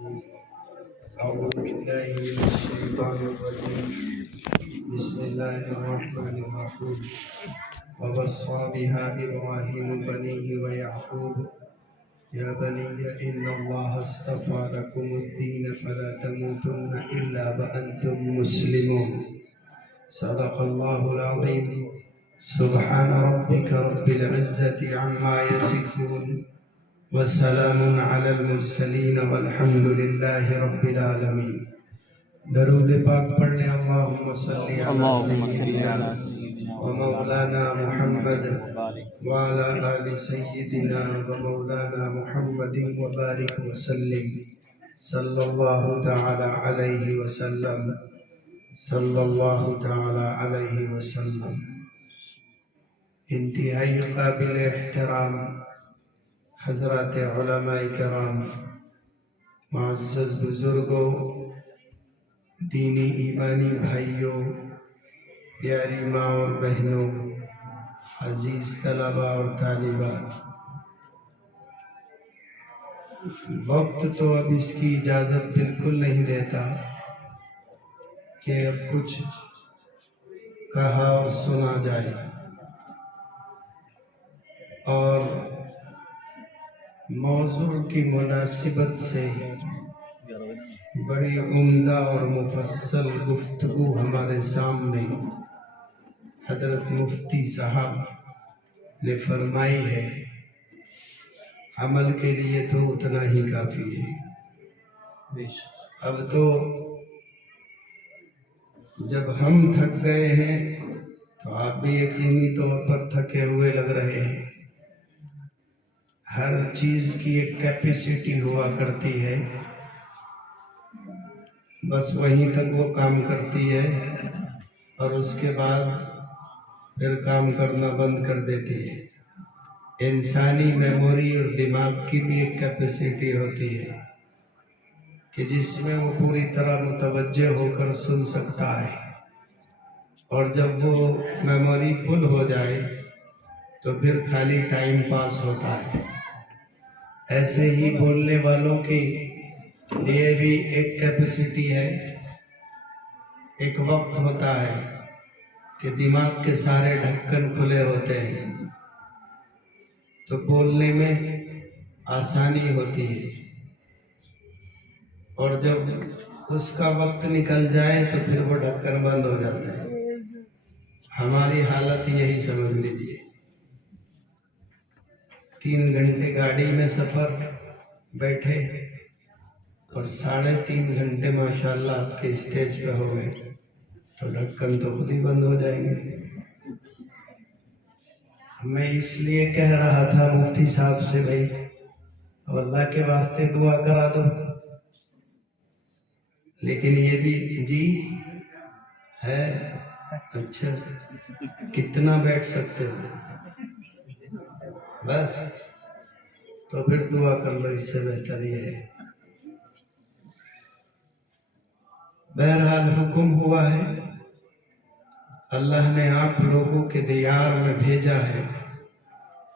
أعوذ بالله من الشيطان الرجيم. بسم الله الرحمن الرحيم. ووصى بها إبراهيم بنيه ويعقوب يا بني إن الله اصطفى لكم الدين فلا تموتن إلا وأنتم مسلمون. صدق الله العظيم. سبحان ربك رب العزة عما يصفون وسلام على المرسلين والحمد لله رب العالمين. درود پاک پڑھنے اللہم صلی علی سیدنا ومولانا محمد وعلى آل سیدنا ومولانا محمد وبارک وسلم صلی اللہ تعالی علیہ وسلم صلی اللہ تعالی علیہ وسلم. انتہائی قابل احترام حضرات علماء کرام، معزز بزرگوں، دینی ایمانی بھائیوں، پیاری ماں اور بہنوں، عزیز طلباء اور طالبات، وقت تو اب اس کی اجازت بالکل نہیں دیتا کہ اب کچھ کہا اور سنا جائے، اور موضوع کی مناسبت سے بڑی عمدہ اور مفصل گفتگو ہمارے سامنے حضرت مفتی صاحب نے فرمائی ہے. عمل کے لیے تو اتنا ہی کافی ہے. اب تو جب ہم تھک گئے ہیں تو آپ بھی یقینی طور پر تھکے ہوئے لگ رہے ہیں. ہر چیز کی ایک کیپیسٹی ہوا کرتی ہے، بس وہیں تک وہ کام کرتی ہے اور اس کے بعد پھر کام کرنا بند کر دیتی ہے. انسانی میموری اور دماغ کی بھی ایک کیپیسٹی ہوتی ہے کہ جس میں وہ پوری طرح متوجہ ہو کر سن سکتا ہے، اور جب وہ میموری فل ہو جائے تو پھر خالی ٹائم پاس ہوتا ہے. ایسے ہی بولنے والوں کے لیے بھی ایک کیپیسٹی ہے. ایک وقت ہوتا ہے کہ دماغ کے سارے ڈھکن کھلے ہوتے ہیں تو بولنے میں آسانی ہوتی ہے، اور جب اس کا وقت نکل جائے تو پھر وہ ڈھکن بند ہو جاتا ہے. ہماری حالت یہی سمجھ لیجیے. 3 گھنٹے گاڑی میں سفر بیٹھے اور 3.5 گھنٹے ماشاءاللہ آپ کے اسٹیج پہ ہو گئے تو ڈھکن تو خود ہی بند ہو جائیں گے. میں اس لیے کہہ رہا تھا مفتی صاحب سے، بھائی اب اللہ کے واسطے دعا کرا دو، لیکن یہ بھی جی ہے. اچھا کتنا بیٹھ سکتے ہو؟ بس تو پھر دعا کر لو، اس سے بہتر یہ ہے. بہرحال حکم ہوا ہے، اللہ نے آپ لوگوں کے دیار میں بھیجا ہے.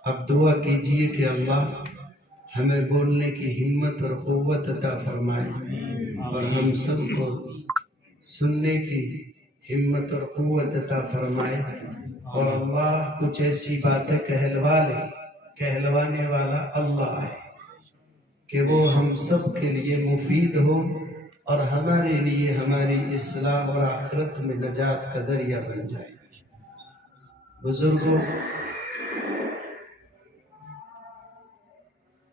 اب دعا کیجئے کہ اللہ ہمیں بولنے کی ہمت اور قوت عطا فرمائے، اور ہم سب کو سننے کی ہمت اور قوت عطا فرمائے. اور اللہ کچھ ایسی باتیں کہلوانے والا اللہ ہے کہ وہ ہم سب کے لیے مفید ہو اور ہمارے لیے ہماری اصلاح اور آخرت میں نجات کا ذریعہ بن جائے. بزرگوں،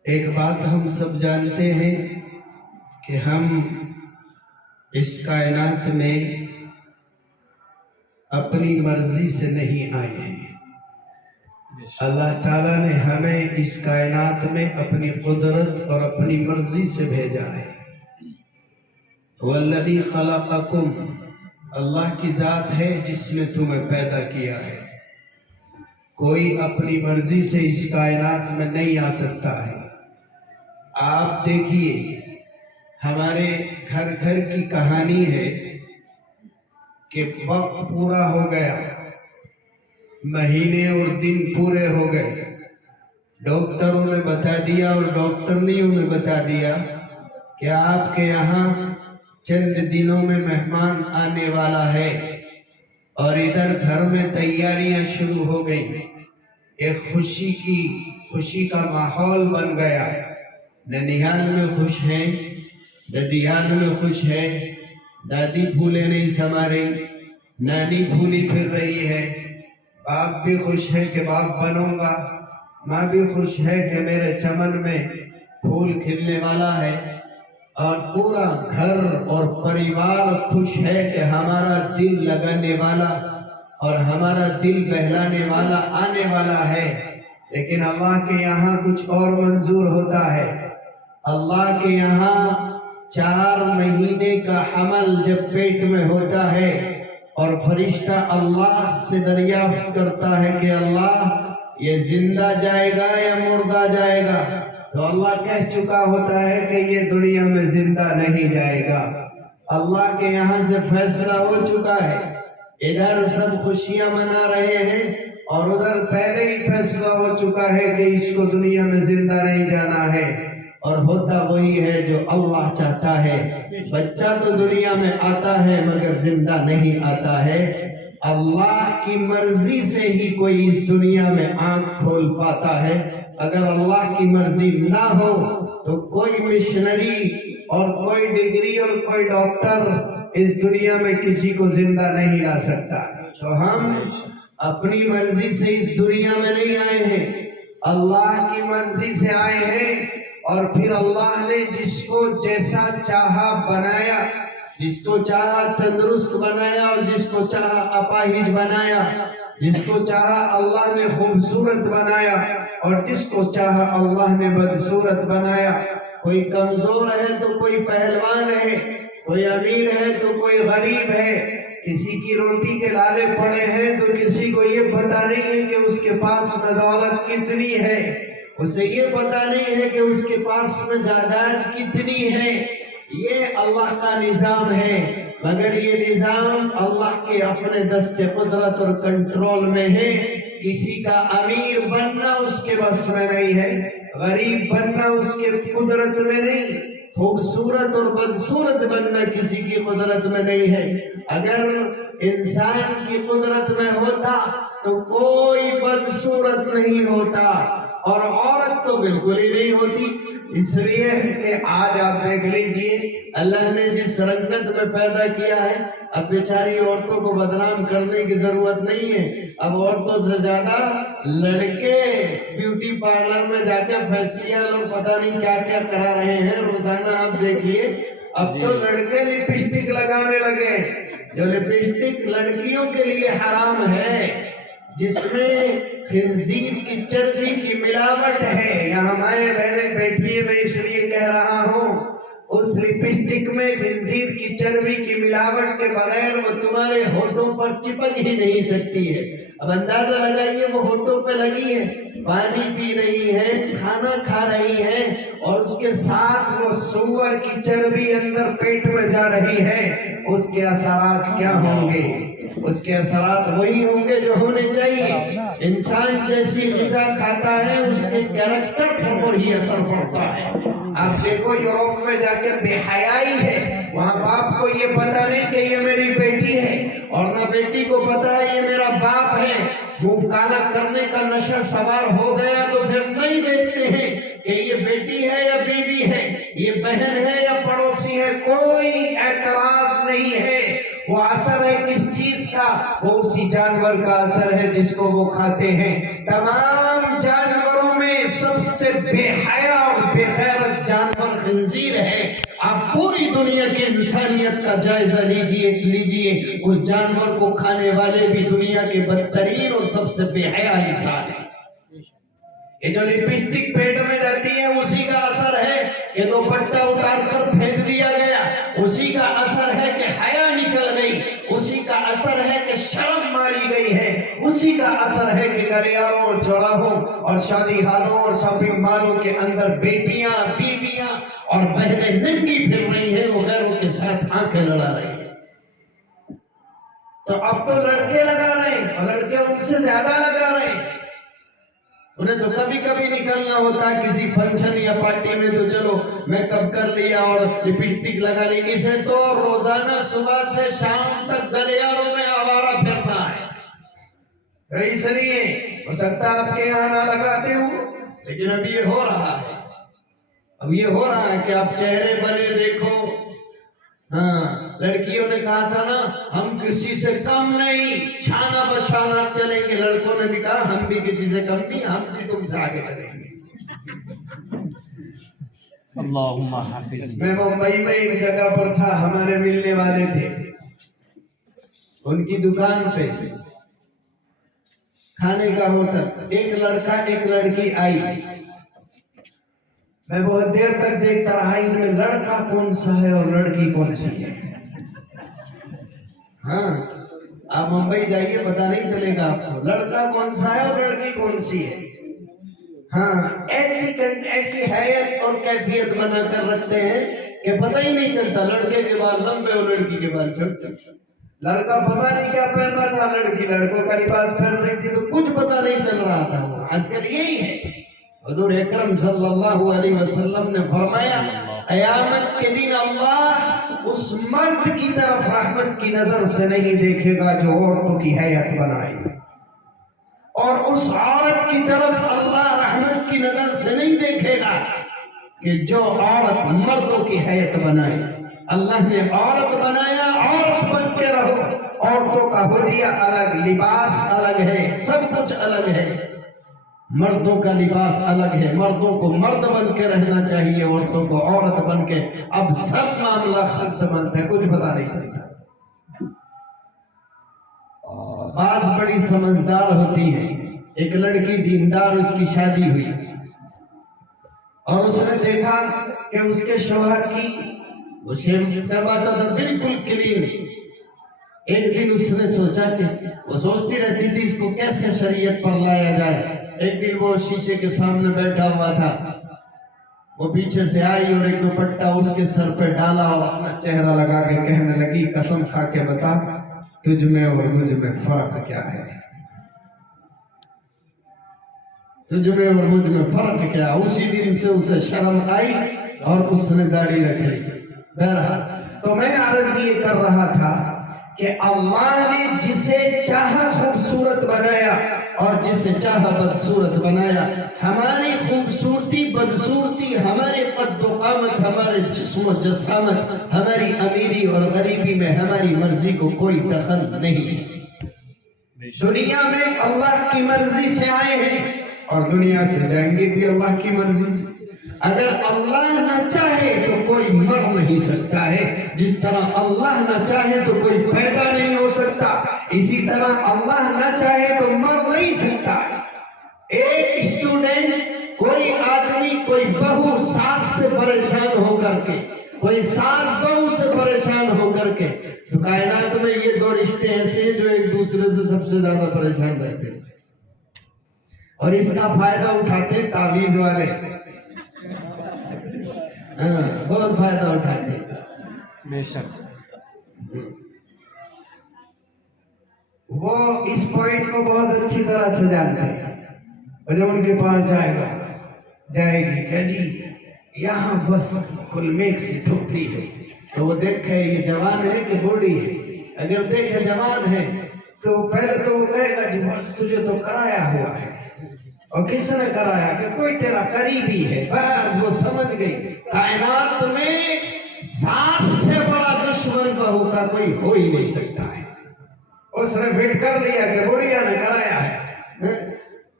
ایک بات ہم سب جانتے ہیں کہ ہم اس کائنات میں اپنی مرضی سے نہیں آئے ہیں. اللہ تعالیٰ نے ہمیں اس کائنات میں اپنی قدرت اور اپنی مرضی سے بھیجا ہے. والذی خلقکم، اللہ کی ذات ہے جس نے تمہیں پیدا کیا ہے. کوئی اپنی مرضی سے اس کائنات میں نہیں آ سکتا ہے. آپ دیکھیے، ہمارے گھر گھر کی کہانی ہے کہ وقت پورا ہو گیا، مہینے اور دن پورے ہو گئے، ڈاکٹروں نے بتا دیا اور ڈاکٹرنیوں نے بتا دیا کہ آپ کے یہاں چند دنوں میں مہمان آنے والا ہے اور ادھر گھر میں تیاریاں شروع ہو گئی. ایک خوشی کا ماحول بن گیا. ننیال میں خوش ہیں، ددیال میں خوش ہے، دادی پھولے نہیں سما رہی، نانی پھولی پھر رہی ہے، باپ بھی خوش ہے کہ باپ بنوں گا، ماں بھی خوش ہے کہ میرے چمن میں پھول کھلنے والا ہے، اور پورا گھر اور پریوار خوش ہے کہ ہمارا دل لگانے والا اور ہمارا دل بہلانے والا آنے والا ہے. لیکن اللہ کے یہاں کچھ اور منظور ہوتا ہے. اللہ کے یہاں 4 مہینے کا حمل جب پیٹ میں ہوتا ہے اور فرشتہ اللہ سے دریافت کرتا ہے کہ اللہ یہ زندہ جائے گا یا مردہ جائے گا، تو اللہ کہہ چکا ہوتا ہے کہ یہ دنیا میں زندہ نہیں جائے گا. اللہ کے یہاں سے فیصلہ ہو چکا ہے. ادھر سب خوشیاں منا رہے ہیں اور ادھر پہلے ہی فیصلہ ہو چکا ہے کہ اس کو دنیا میں زندہ نہیں جانا ہے. اور ہوتا وہی ہے جو اللہ چاہتا ہے. بچہ تو دنیا میں آتا ہے مگر زندہ نہیں آتا ہے. اللہ کی مرضی سے ہی کوئی اس دنیا میں آنکھ کھول پاتا ہے. اگر اللہ کی مرضی نہ ہو تو کوئی مشنری اور کوئی ڈگری اور کوئی ڈاکٹر اس دنیا میں کسی کو زندہ نہیں لا سکتا. تو ہم اپنی مرضی سے اس دنیا میں نہیں آئے ہیں، اللہ کی مرضی سے آئے ہیں. اور پھر اللہ نے جس کو جیسا چاہا بنایا، جس کو چاہا تندرست بنایا اور جس کو چاہا اپاہج بنایا، جس کو چاہا اللہ نے خوبصورت بنایا اور جس کو چاہا اللہ نے بدصورت بنایا. کوئی کمزور ہے تو کوئی پہلوان ہے، کوئی امیر ہے تو کوئی غریب ہے، کسی کی روٹی کے لالے پڑے ہیں تو کسی کو یہ پتہ نہیں ہے کہ اس کے پاس میں دولت کتنی ہے، اسے یہ پتہ نہیں ہے کہ اس کے پاس میں جائیداد کتنی ہے. یہ اللہ کا نظام ہے، مگر یہ نظام اللہ کے اپنے دست قدرت اور کنٹرول میں ہے. کسی کا امیر بننا اس کے بس میں نہیں ہے، غریب بننا اس کے قدرت میں نہیں، خوبصورت اور بدصورت بننا کسی کی قدرت میں نہیں ہے. اگر انسان کی قدرت میں ہوتا تو کوئی بدصورت نہیں ہوتا اور عورت تو بالکل ہی نہیں ہوتی. اس لیے کہ آج آپ دیکھ لیجئے اللہ نے جس رنگت میں پیدا کیا ہے، اب بیچاری عورتوں کو بدنام کرنے کی ضرورت نہیں ہے. اب عورتوں سے زیادہ لڑکے بیوٹی پارلر میں جا کے فیشیل اور پتہ نہیں کیا کیا کرا رہے ہیں روزانہ. آپ دیکھیے اب تو لڑکے لپسٹک لگانے لگے، جو لپسٹک لڑکیوں کے لیے حرام ہے، جس میں خنزیر کی چربی کی ملاوٹ ہے. یہاں ہمارے بہنیں بیٹھی ہیں، میں اس لیے کہہ رہا ہوں، اس لپسٹک میں خنزیر کی چربی کی ملاوٹ کے بغیر وہ تمہارے ہونٹوں پر چپک ہی نہیں سکتی ہے. اب اندازہ لگائیے وہ ہونٹوں پہ لگی ہے، پانی پی رہی ہے، کھانا کھا رہی ہے اور اس کے ساتھ وہ سور کی چربی اندر پیٹ میں جا رہی ہے. اس کے اثرات کیا ہوں گے؟ اس کے اثرات وہی ہوں گے جو ہونے چاہیے. انسان جیسی غذا کھاتا ہے اس کے کیریکٹر پر ہی اثر پڑتا ہے. آپ دیکھو یوروپ میں جا کے بے حیائی ہے، وہاں باپ کو یہ پتہ نہیں کہ یہ میری بیٹی ہے اور نہ بیٹی کو پتہ ہے یہ میرا باپ ہے. منہ کالا کرنے کا نشہ سوار ہو گیا تو پھر نہیں دیکھتے ہیں کہ یہ بیٹی ہے یا بیوی ہے، یہ بہن ہے یا پڑوسی ہے، کوئی اعتراض نہیں ہے. وہ اثر ہے کس چیز کا؟ وہ اسی جانور کا اثر ہے جس کو وہ کھاتے ہیں. تمام جانوروں میں سب سے بے حیا اور بے غیرت جانور خنزیر ہے. آپ پوری دنیا کی انسانیت کا جائزہ لیجئے اس جانور کو کھانے والے بھی دنیا کے بدترین اور سب سے بے حیا انسان ہیں. یہ جو لپسٹک پیٹ میں جاتی ہے اسی کا اثر ہے کہ دوپٹہ اتار کر پھینک دیا گیا، اسی کا اثر ہے کہ حیا نکل گئی، اسی کا اثر ہے کہ شرم ماری گئی ہے، اسی کا اثر ہے کہ گلیاروں اور چوراہوں اور شادی ہالوں اور شاپنگ مالوں کے اندر بیٹیاں، بیویاں اور بہنیں ننگی پھر رہی ہیں، وہ غیروں کے ساتھ آنکھیں لڑا رہی ہیں. تو اب تو لڑکے لگا رہے ہیں اور لڑکے ان سے زیادہ لگا رہے ہیں. انہیں تو کبھی کبھی نکلنا ہوتا ہے کسی فنکشن یا پارٹی میں، تو چلو میک اپ کر لیا اور لپسٹک لگا لی. اسے تو روزانہ صبح سے شام تک گلیاروں میں آوارہ پھرنا ہے. اس لیے ہو سکتا ہے آپ کے یہاں نہ لگاتے ہو، لیکن اب یہ ہو رہا ہے. اب یہ ہو رہا ہے کہ آپ چہرے بنے دیکھو. ہاں، لڑکیوں نے کہا تھا نا ہم کسی سے کم نہیں، شانہ بشانہ چلیں گے. لڑکوں نے بھی کہا ہم بھی کسی سے کم نہیں، ہم بھی تم سے آگے چلیں گے. اللہم حافظ. میں ممبئی میں ایک جگہ پر تھا، ہمارے ملنے والے تھے. ان کی دکان پہ کھانے کا ہوٹل، ایک لڑکا ایک لڑکی آئی. میں بہت دیر تک دیکھتا رہا ان میں لڑکا کون سا ہے اور لڑکی کون سی ہے. ہاں، آپ ممبئی جائیے پتا نہیں چلے گا آپ کو لڑکا کون سا ہے اور لڑکی کون سی ہے. ہاں، ایسی حیت اور کیفیت بنا کر رکھتے ہیں کہ پتہ ہی نہیں چلتا. لڑکے کے بال لمبے اور لڑکی کے بال چھوٹے. لڑکا پتہ نہیں کیا پہن رہا تھا، لڑکی لڑکوں کا لباس پہن رہی تھی، تو کچھ پتہ نہیں چل رہا تھا. آج کل یہی ہے. حضور اکرم صلی اللہ علیہ وسلم نے فرمایا قیامت کے دن اللہ اس مرد کی طرف رحمت کی نظر سے نہیں دیکھے گا جو عورتوں کی حیت بنائے، اور اس عورت کی طرف اللہ رحمت کی نظر سے نہیں دیکھے گا کہ جو عورت مردوں کی حیت بنائے. اللہ نے عورت بنایا، عورت بن کے رہو. عورتوں کا حلیہ الگ، لباس الگ ہے، سب کچھ الگ ہے. مردوں کا لباس الگ ہے. مردوں کو مرد بن کے رہنا چاہیے، عورتوں کو عورت بن کے. اب سب معاملہ خلط بنتا ہے، کچھ پتا نہیں چلتا. بعض بڑی سمجھدار ہوتی ہے. ایک لڑکی دیندار، اس کی شادی ہوئی اور اس نے دیکھا کہ اس کے شوہر کی وہ شیو کرواتا تھا بالکل کلین. ایک دن اس نے سوچا کہ وہ سوچتی رہتی تھی اس کو کیسے شریعت پر لایا جائے. ایک دن وہ شیشے کے سامنے بیٹھا ہوا تھا، وہ پیچھے سے آئی اور ایک دوپٹہ اس کے سر پہ ڈالا اور اپنا چہرہ لگا کے کہنے لگی قسم کھا کے بتا تجھ میں اور مجھ میں فرق کیا ہے؟ تجھ میں اور مجھ میں فرق کیا؟ اسی دن سے اسے شرم آئی اور اس نے داڑھی رکھ لی. بہرحال تو میں عرض یہ کر رہا تھا کہ اللہ نے جسے چاہا خوبصورت بنایا اور جسے چاہا بدصورت بنایا. ہماری خوبصورتی بدصورتی، ہمارے قد و قامت، ہمارے جسم و جسامت، ہماری امیری اور غریبی میں ہماری مرضی کو کوئی دخل نہیں. دنیا میں اللہ کی مرضی سے آئے ہیں اور دنیا سے جائیں گے بھی اللہ کی مرضی سے. اگر اللہ نہ چاہے تو کوئی مر نہیں سکتا ہے، جس طرح اللہ نہ چاہے تو کوئی پیدا نہیں ہو سکتا، اسی طرح اللہ نہ چاہے تو مر نہیں سکتا. ایک اسٹوڈنٹ، کوئی آدمی، کوئی بہو ساس سے پریشان ہو کر کے، کوئی ساس بہو سے پریشان ہو کر کے، تو کائنات میں یہ دو رشتے ایسے ہیں جو ایک دوسرے سے سب سے زیادہ پریشان رہتے ہیں اور اس کا فائدہ اٹھاتے ہیں تعویذ والے. ہاں، بہت فائدہ اٹھاتے ہیں. بے شک وہ اس پوائنٹ کو بہت اچھی طرح سے جانتے ہیں. اور جب ان کے پاس جائے گی کہ جی یہاں بس کل میک سے ٹھکتی ہے، تو وہ دیکھے یہ جوان ہے کہ بوڑھی ہے. اگر دیکھے جوان ہے تو پہلے تو وہ کہے گا جی تجھے تو کرایا ہوا ہے. اور کس نے کرایا؟ کہ کوئی تیرا قریبی ہے. بس وہ سمجھ گئی کائنات میں ساس سے بڑا دشمن بہو کا کوئی ہو ہی نہیں سکتا ہے. اس نے فٹ کر لیا کہ بڑھیا نے کرایا ہے.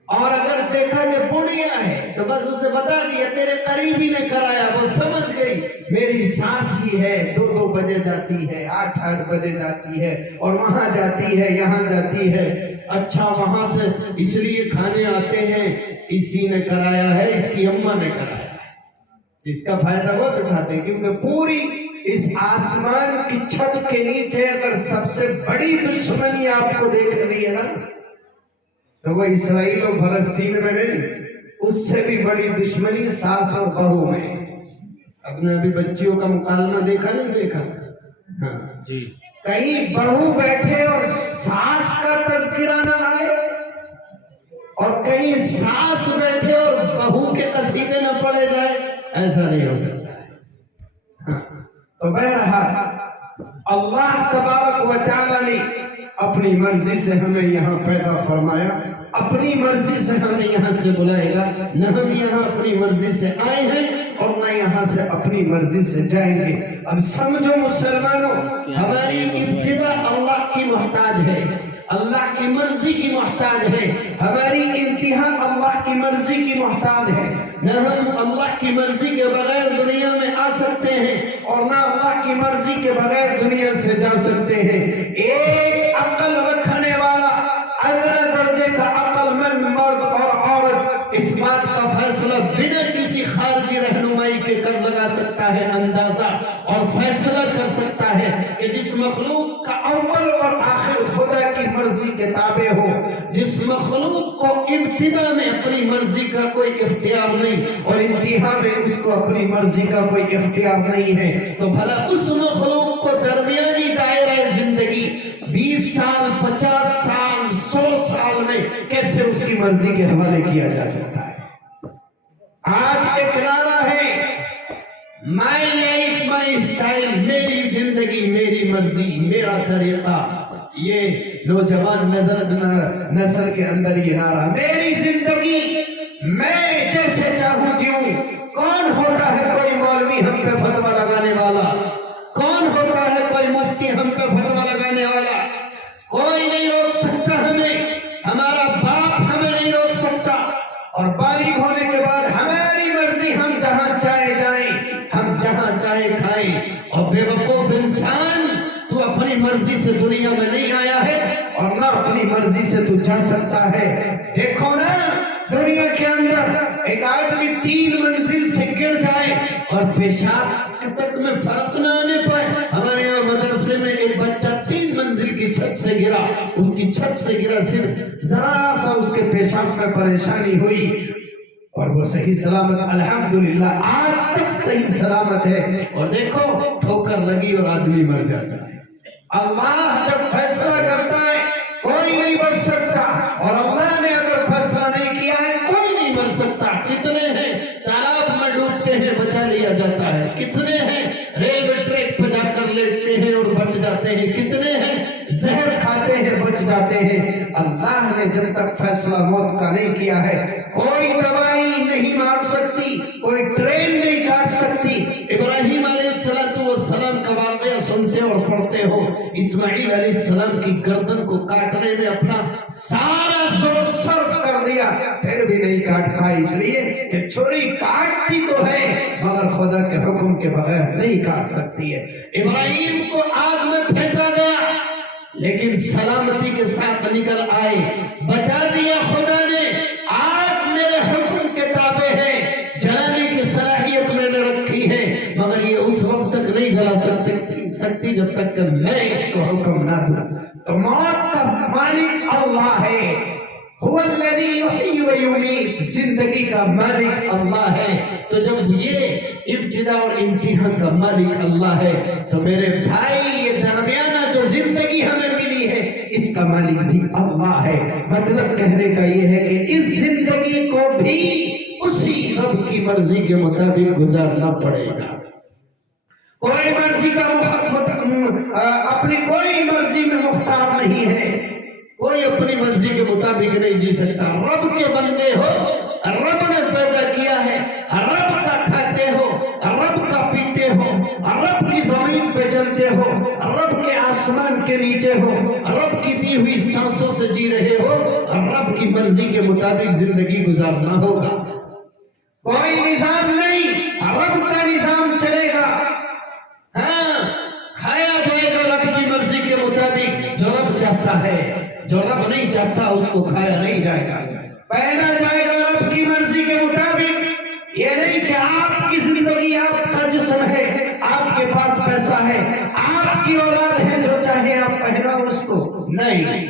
اور اگر دیکھا کہ بڑھیا ہے تو بس اسے بتا دیا تیرے قریبی نے کرایا. وہ سمجھ گئی میری ساس ہی ہے، 2 بجے جاتی ہے، 8 بجے جاتی ہے، اور وہاں جاتی ہے، یہاں جاتی ہے. اچھا وہاں سے اس لیے کھانے آتے ہیں، اسی نے کرایا ہے، اس کی اماں نے کرایا ہے. اس کا فائدہ بہت اٹھاتے ہیں کیونکہ پوری اس آسمان کی چھت کے نیچے اگر سب سے بڑی دشمنی آپ کو دیکھ رہی ہے نا تو وہ اسرائیل و فلسطین میں نہیں، اس سے بھی بڑی دشمنی ساس اور بہو میں. اپنے ابھی بچیوں کا مکالمہ دیکھا نہیں دیکھا؟ ہاں جی. کہیں بہو بیٹھے اور ساس کا تذکرہ نہ آئے. اور کہیں ساس بیٹھے اور بہو کے قصیدے نہ پڑے جائے، ایسا نہیں ہو سکتا۔ تو بہرحال اللہ تبارک و تعالی نے اپنی مرضی سے ہمیں یہاں پیدا فرمایا، اپنی مرضی سے ہمیں یہاں سے بلائے گا، نہ ہم یہاں اپنی مرضی سے آئے ہیں اور نہ یہاں سے اپنی مرضی سے جائیں گے۔ اب سمجھو مسلمانوں، ہماری ابتدا اللہ کی محتاج ہے، اللہ کی مرضی کی محتاج ہے، ہماری انتہا اللہ کی مرضی کی محتاج ہے۔ نہ ہم اللہ کی مرضی کے بغیر دنیا میں آ سکتے ہیں اور نہ اللہ کی مرضی کے بغیر دنیا سے جا سکتے ہیں۔ ایک عقل رکھنے والا، ادنیٰ درجے کا عقل مند مرد اور عورت اس بات کا فیصلہ بنا کسی خارجی رہنمائی کے کر لگا سکتا ہے اندازہ، اور فیصلہ کر سکتا ہے کہ جس مخلوق کا اول اور آخر خدا کی مرضی کے تابع ہو، جس مخلوق کو ابتدا میں اپنی مرضی کا کوئی اختیار نہیں اور انتہا میں اس کو اپنی مرضی کا کوئی اختیار نہیں ہے، تو بھلا اس مخلوق کو درمیانی دائرہ زندگی 20 سال 50 سال 100 سال میں کیسے اس کی مرضی کے حوالے کیا جا سکتا ہے؟ آج ایک نعرہ ہے مائی لائف مائی اسٹائل، میری زندگی میری مرضی میرا طریقہ۔ یہ نوجوان نسل کے اندر یہ نعرہ، میری زندگی میں جیسے چاہوں جیوں۔ کون ہوتا ہے کوئی مولوی ہم پہ فتویٰ لگانے والا؟ کون ہوتا ہے کوئی مفتی ہم پہ فتویٰ لگانے والا؟ کوئی نہیں روک سکتا ہمیں، ہمارا باپ ہمیں نہیں روک سکتا، اور بالغ ہونے کے بعد ہماری مرضی، ہم جہاں چاہے جائیں، ہم جہاں چاہے کھائیں۔ اور بے وقوف انسان، تو اپنی مرضی سے دنیا میں نہیں آیا ہے اور نہ اپنی مرضی سے تو جا سکتا ہے۔ دیکھو نا، دنیا کے اندر ایک آدمی 3 منزل سے گر جائے اور پیشاب تک میں فرق نہ آنے پائے۔ ہمارے یہاں مدرسے میں ایک بچہ 3 منزل کی چھت سے گرا، اس کی چھت سے گرا، صرف ذرا سا اس کے پیشاب میں پریشانی ہوئی اور وہ صحیح سلامت، الحمدللہ آج تک صحیح سلامت ہے۔ اور دیکھو ٹھوکر لگی اور آدمی مر جاتا ہے۔ اللہ جب فیصلہ کرتا ہے کوئی نہیں بچ سکتا، اور اللہ نے اگر فیصلہ نہیں کیا ہے کوئی نہیں مر سکتا۔ کتنے ہیں تالاب میں ڈوبتے ہیں بچا لیا جاتا ہے، کتنے ہیں ریلوے ٹریک پہ جا کر لیٹتے ہیں اور بچ جاتے ہیں، کتنے ہیں زہر کھاتے ہیں بچ جاتے ہیں۔ اللہ نے جب تک فیصلہ موت کا نہیں کیا ہے، کوئی دوائی نہیں مار سکتی، کوئی ٹرین نہیں کاٹ سکتی۔ ابراہیم علیہ السلام کا واقعہ سنتے اور پڑھتے ہو، اسماعیل علیہ السلام کی گردن کو کاٹنے میں اپنا سارا زور صرف کر دیا، پھر بھی نہیں کاٹ پائی، اس لیے کہ چھری کاٹتی تو ہے مگر خدا کے حکم کے بغیر نہیں کاٹ سکتی ہے۔ ابراہیم کو آگ میں پھینکا گیا لیکن سلامتی کے ساتھ نکل آئے، بتا دیا خدا نے، آگ میرے حکم کے تابع ہے، جلانے کی صلاحیت میں نے رکھی ہے، مگر یہ اس وقت تک نہیں جلا سکتی جب تک کہ میں اس کو حکم نہ دوں۔ تو موت کا مالک اللہ ہے، هو الذی یحیی و یمیت، زندگی کا مالک اللہ ہے۔ تو جب یہ ابتدا اور انتہا کا مالک اللہ ہے تو میرے بھائی یہ درمیانہ جو زندگی ہمیں ملی ہے اس کا مالک بھی اللہ ہے۔ مطلب کہنے کا یہ ہے کہ اس زندگی کو بھی اسی رب کی مرضی کے مطابق گزارنا پڑے گا۔ کوئی مرضی کا اپنی کوئی مرضی میں مختار نہیں ہے، کوئی اپنی مرضی کے مطابق نہیں جی سکتا۔ رب کے بندے ہو، رب نے پیدا کیا ہے، رب کا کھاتے ہو، رب کا پیتے ہو، رب کی زمین پہ چلتے ہو، رب کے آسمان کے نیچے ہو، رب کی دی ہوئی سانسوں سے جی رہے ہو، رب کی مرضی کے مطابق زندگی گزارنا ہوگا۔ کوئی نظام نہیں، رب کا نظام چلے گا۔ ہاں، کھایا جائے گا رب کی مرضی کے مطابق، جو رب چاہتا ہے، جو رب نہیں چاہتا اس کو کھایا نہیں جائے گا۔ پہنا جائے گا رب کی مرضی کے مطابق، یہ نہیں کہ آپ کی زندگی، آپ کا جسم ہے، آپ کے پاس پیسہ ہے، آپ کی اولاد ہے، جو چاہے آپ پہناؤ اس کو، نہیں۔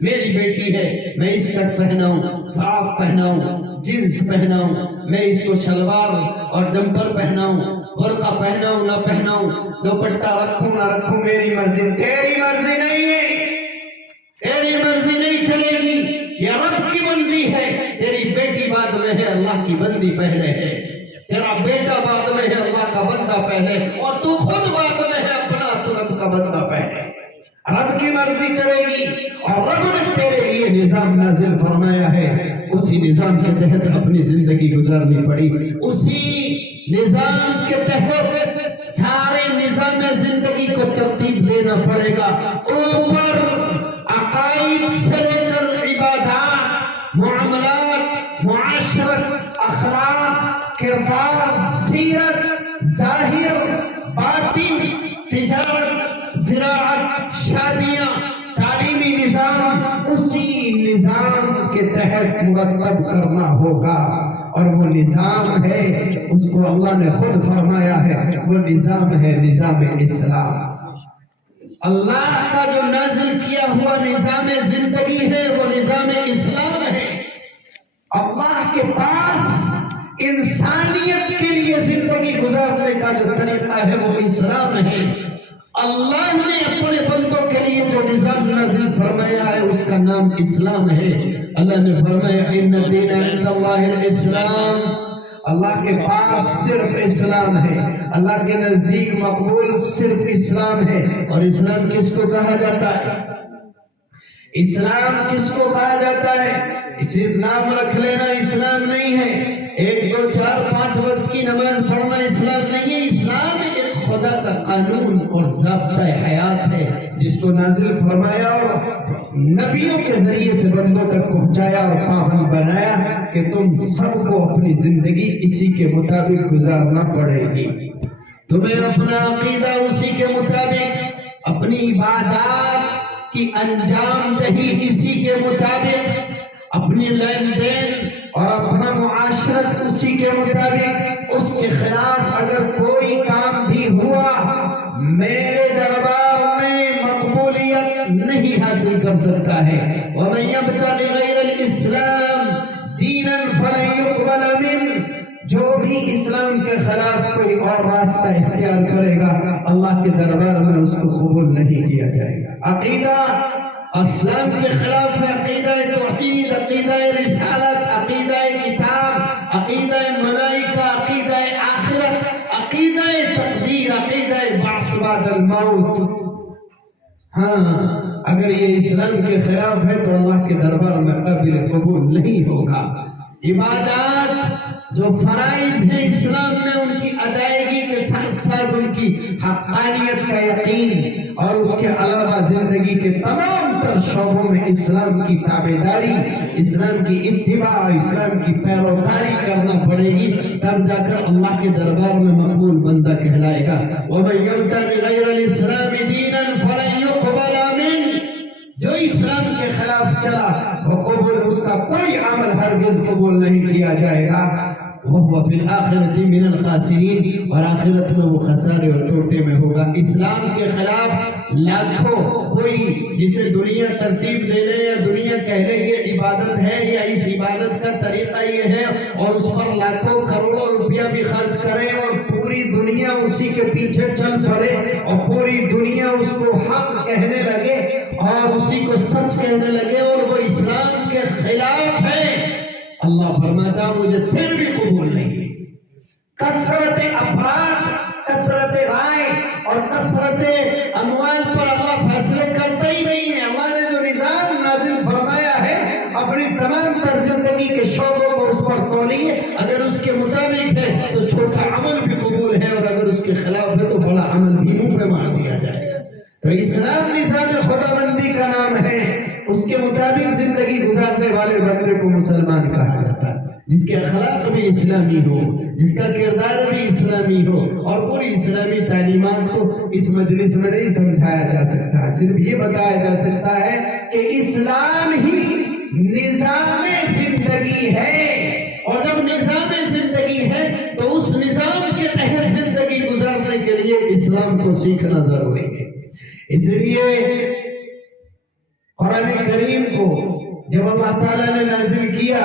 میری بیٹی ہے، میں اسکرٹ پہناؤں، فراک پہناؤں، جینس پہناؤں، میں اس کو شلوار اور جمپر پہناؤں، برقع پہناؤں نہ پہناؤں، دوپٹہ رکھوں نہ رکھوں، میری مرضی۔ تیری مرضی نہیں ہے، تیری مرضی نہیں چلے گی۔ یہ رب کی بندی ہے، تیری بیٹی بعد میں ہے، اللہ کی بندی پہلے ہے، تیرا بیٹا بعد میں ہے، اللہ کا بندہ پہلے، اور تو خود بعد میں ہے، اپنا تو رب کا بندہ پہلے۔ رب کی مرضی چلے گی اور رب نے تیرے لیے نظام نازل فرمایا ہے، اسی نظام کے تحت اپنی زندگی گزارنی پڑی، اسی نظام کے تحت سارے نظام زندگی کو ترتیب دینا پڑے گا۔ اوپر عقائد سے لے کر عبادات، معاملات، معاشرت، اخلاق، کردار، سیرت، ظاہر، باطن، تجارت، زراعت، شادیاں، تعلیمی نظام، اسی نظام کے تحت مرتب کرنا ہوگا، اور وہ نظام ہے اس کو اللہ نے خود فرمایا ہے، وہ نظام ہے نظام اسلام۔ اللہ کا جو نازل کیا ہوا نظام زندگی ہے وہ نظام اسلام ہے۔ اللہ کے پاس انسانیت کے لیے زندگی گزارنے کا جو طریقہ ہے وہ اسلام ہے۔ اللہ نے اپنے بندوں کے لیے جو نظام نازل فرمایا ہے اس کا نام اسلام ہے۔ اللہ نے فرمایا ان الدین عند اللہ الاسلام، اللہ کے پاس صرف اسلام ہے، اللہ کے نزدیک مقبول صرف اسلام ہے۔ اور اسلام کس کو کہا جاتا ہے؟ اسلام کس کو کہا جاتا ہے؟ صرف نام رکھ لینا اسلام نہیں ہے، 1 2 4 5 وقت کی نماز پڑھنا اسلام نہیں ہے۔ اسلام ایک خدا کا قانون اور ضابطہ حیات ہے جس کو نازل فرمایا اور نبیوں کے ذریعے سے بندوں تک پہنچایا اور پابند بنایا کہ تم سب کو اپنی زندگی اسی کے مطابق گزارنا پڑے گی۔ تمہیں اپنا عقیدہ اسی کے مطابق، اپنی عبادات کی انجام دہی اسی کے مطابق، اپنی لین دین اور اپنا معاشرت اسی کے مطابق۔ اس کے خلاف اگر کوئی کام بھی ہوا میرے دربار میں مقبولیت نہیں حاصل کر سکتا ہے۔ وَمَن يَبْتَغِ غَيْرَ الْإِسْلَامِ دِينًا فَلَن يُقْبَلَ مِنْهُ، جو بھی اسلام کے خلاف کوئی اور راستہ اختیار کرے گا اللہ کے دربار میں اس کو قبول نہیں کیا جائے گا۔ عقیدہ اسلام کے خلاف ہے، عقیدہ توحید، عقیدہ رسالت، عقیدہ کتاب، عقیدہ ملائکہ، عقیدہ آخرت، عقیدہ تقدیر، عقیدہ بعث بعد الموت۔ ہاں، اگر یہ اسلام کے خلاف ہے تو اللہ کے دربار میں قابل قبول نہیں ہوگا۔ عبادات جو فرائض ہیں اسلام میں ان کی ادائیگی کے ساتھ ساتھ ان کی حقانیت کا یقین اور اس کے علاوہ زندگی کے تمام تر شعبوں میں اسلام کی تابعداری، اسلام کی اتباع، اسلام کی پیروکاری کرنا پڑے گی، تب جا کر اللہ کے دربار میں مقبول بندہ کہلائے گا۔ وَمَن يَبْتَغِ غَيْرَ الْإِسْلَامِ دِينًا فَلَن يُقْبَلَ مِنْهُ، جو اسلام کے خلاف چلا وہ قبول، اس کا کوئی عمل ہرگز قبول نہیں کیا جائے گا۔ وَهُوَ فِي الْآخِرَةِ مِنَ الْخَاسِرِينَ، اور آخرت میں وہ خسارے اور ٹوٹے میں ہوگا۔ اسلام کے خلاف لاکھوں کوئی جسے دنیا ترتیب دے لے یا دنیا کہہ لے یہ عبادت ہے یا اس عبادت کا طریقہ یہ ہے اور اس پر لاکھوں کروڑوں روپیہ بھی خرچ کرے اور پوری دنیا اسی کے پیچھے چل پڑے اور پوری دنیا اس کو حق کہنے لگے اور اسی کو سچ کہنے لگے اور وہ اسلام کے خلاف ہے، اللہ فرماتا مجھے پھر بھی قبول نہیں۔ کثرت افراد، کثرت رائے اور کثرت اموال پر اللہ فیصلے کرتا ہی نہیں ہے۔ اللہ نے جو نظام نازل فرمایا ہے اپنی تمام تر زندگی کے شعبوں کو اس پر تولیے، اگر اس کے مطابق ہے تو چھوٹا عمل بھی قبول ہے اور اگر اس کے خلاف ہے تو بڑا عمل بھی منہ پہ مار دیا جائے۔ تو اسلام نظام خدا بندی کا نام ہے، اس کے مطابق زندگی گزارنے والے بندے کو مسلمان کہا جاتا ہے، جس کے اخلاق بھی اسلامی ہو، جس کا کردار بھی اسلامی ہو، اور پوری اسلامی تعلیمات کو اس مجلس میں نہیں سمجھایا جا سکتا، صرف یہ بتایا جا سکتا ہے کہ اسلام ہی نظام زندگی ہے، اور جب نظام زندگی ہے تو اس نظام کے تحت زندگی گزارنے کے لیے اسلام کو سیکھنا ضروری ہے۔ اس لیے قرآن کریم کو جب اللہ تعالیٰ نے نازل کیا،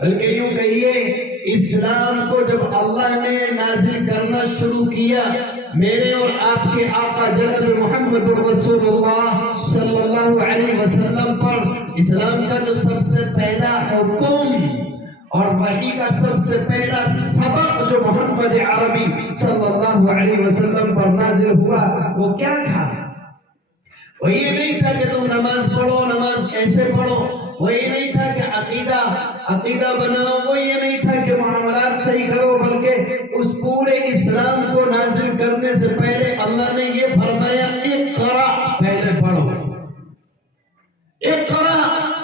بلکہ یوں کہیے اسلام کو جب اللہ نے نازل کرنا شروع کیا میرے اور آپ کے آقا جناب محمد رسول اللہ صلی اللہ علیہ وسلم پر اسلام کا جو سب سے پہلا حکم اور وحی کا سب سے پہلا سبق جو محمد عربی صلی اللہ علیہ وسلم پر نازل ہوا وہ کیا تھا؟ وہ یہ نہیں تھا کہ تم نماز پڑھو، نماز کیسے پڑھو، وہ یہ نہیں تھا کہ عقیدہ بناؤ، وہ یہ نہیں تھا کہ معاملات صحیح کرو، بلکہ اس پورے اسلام کو نازل کرنے سے پہلے اللہ نے یہ فرمایا اقرا، پہلے پڑھو، اقرا،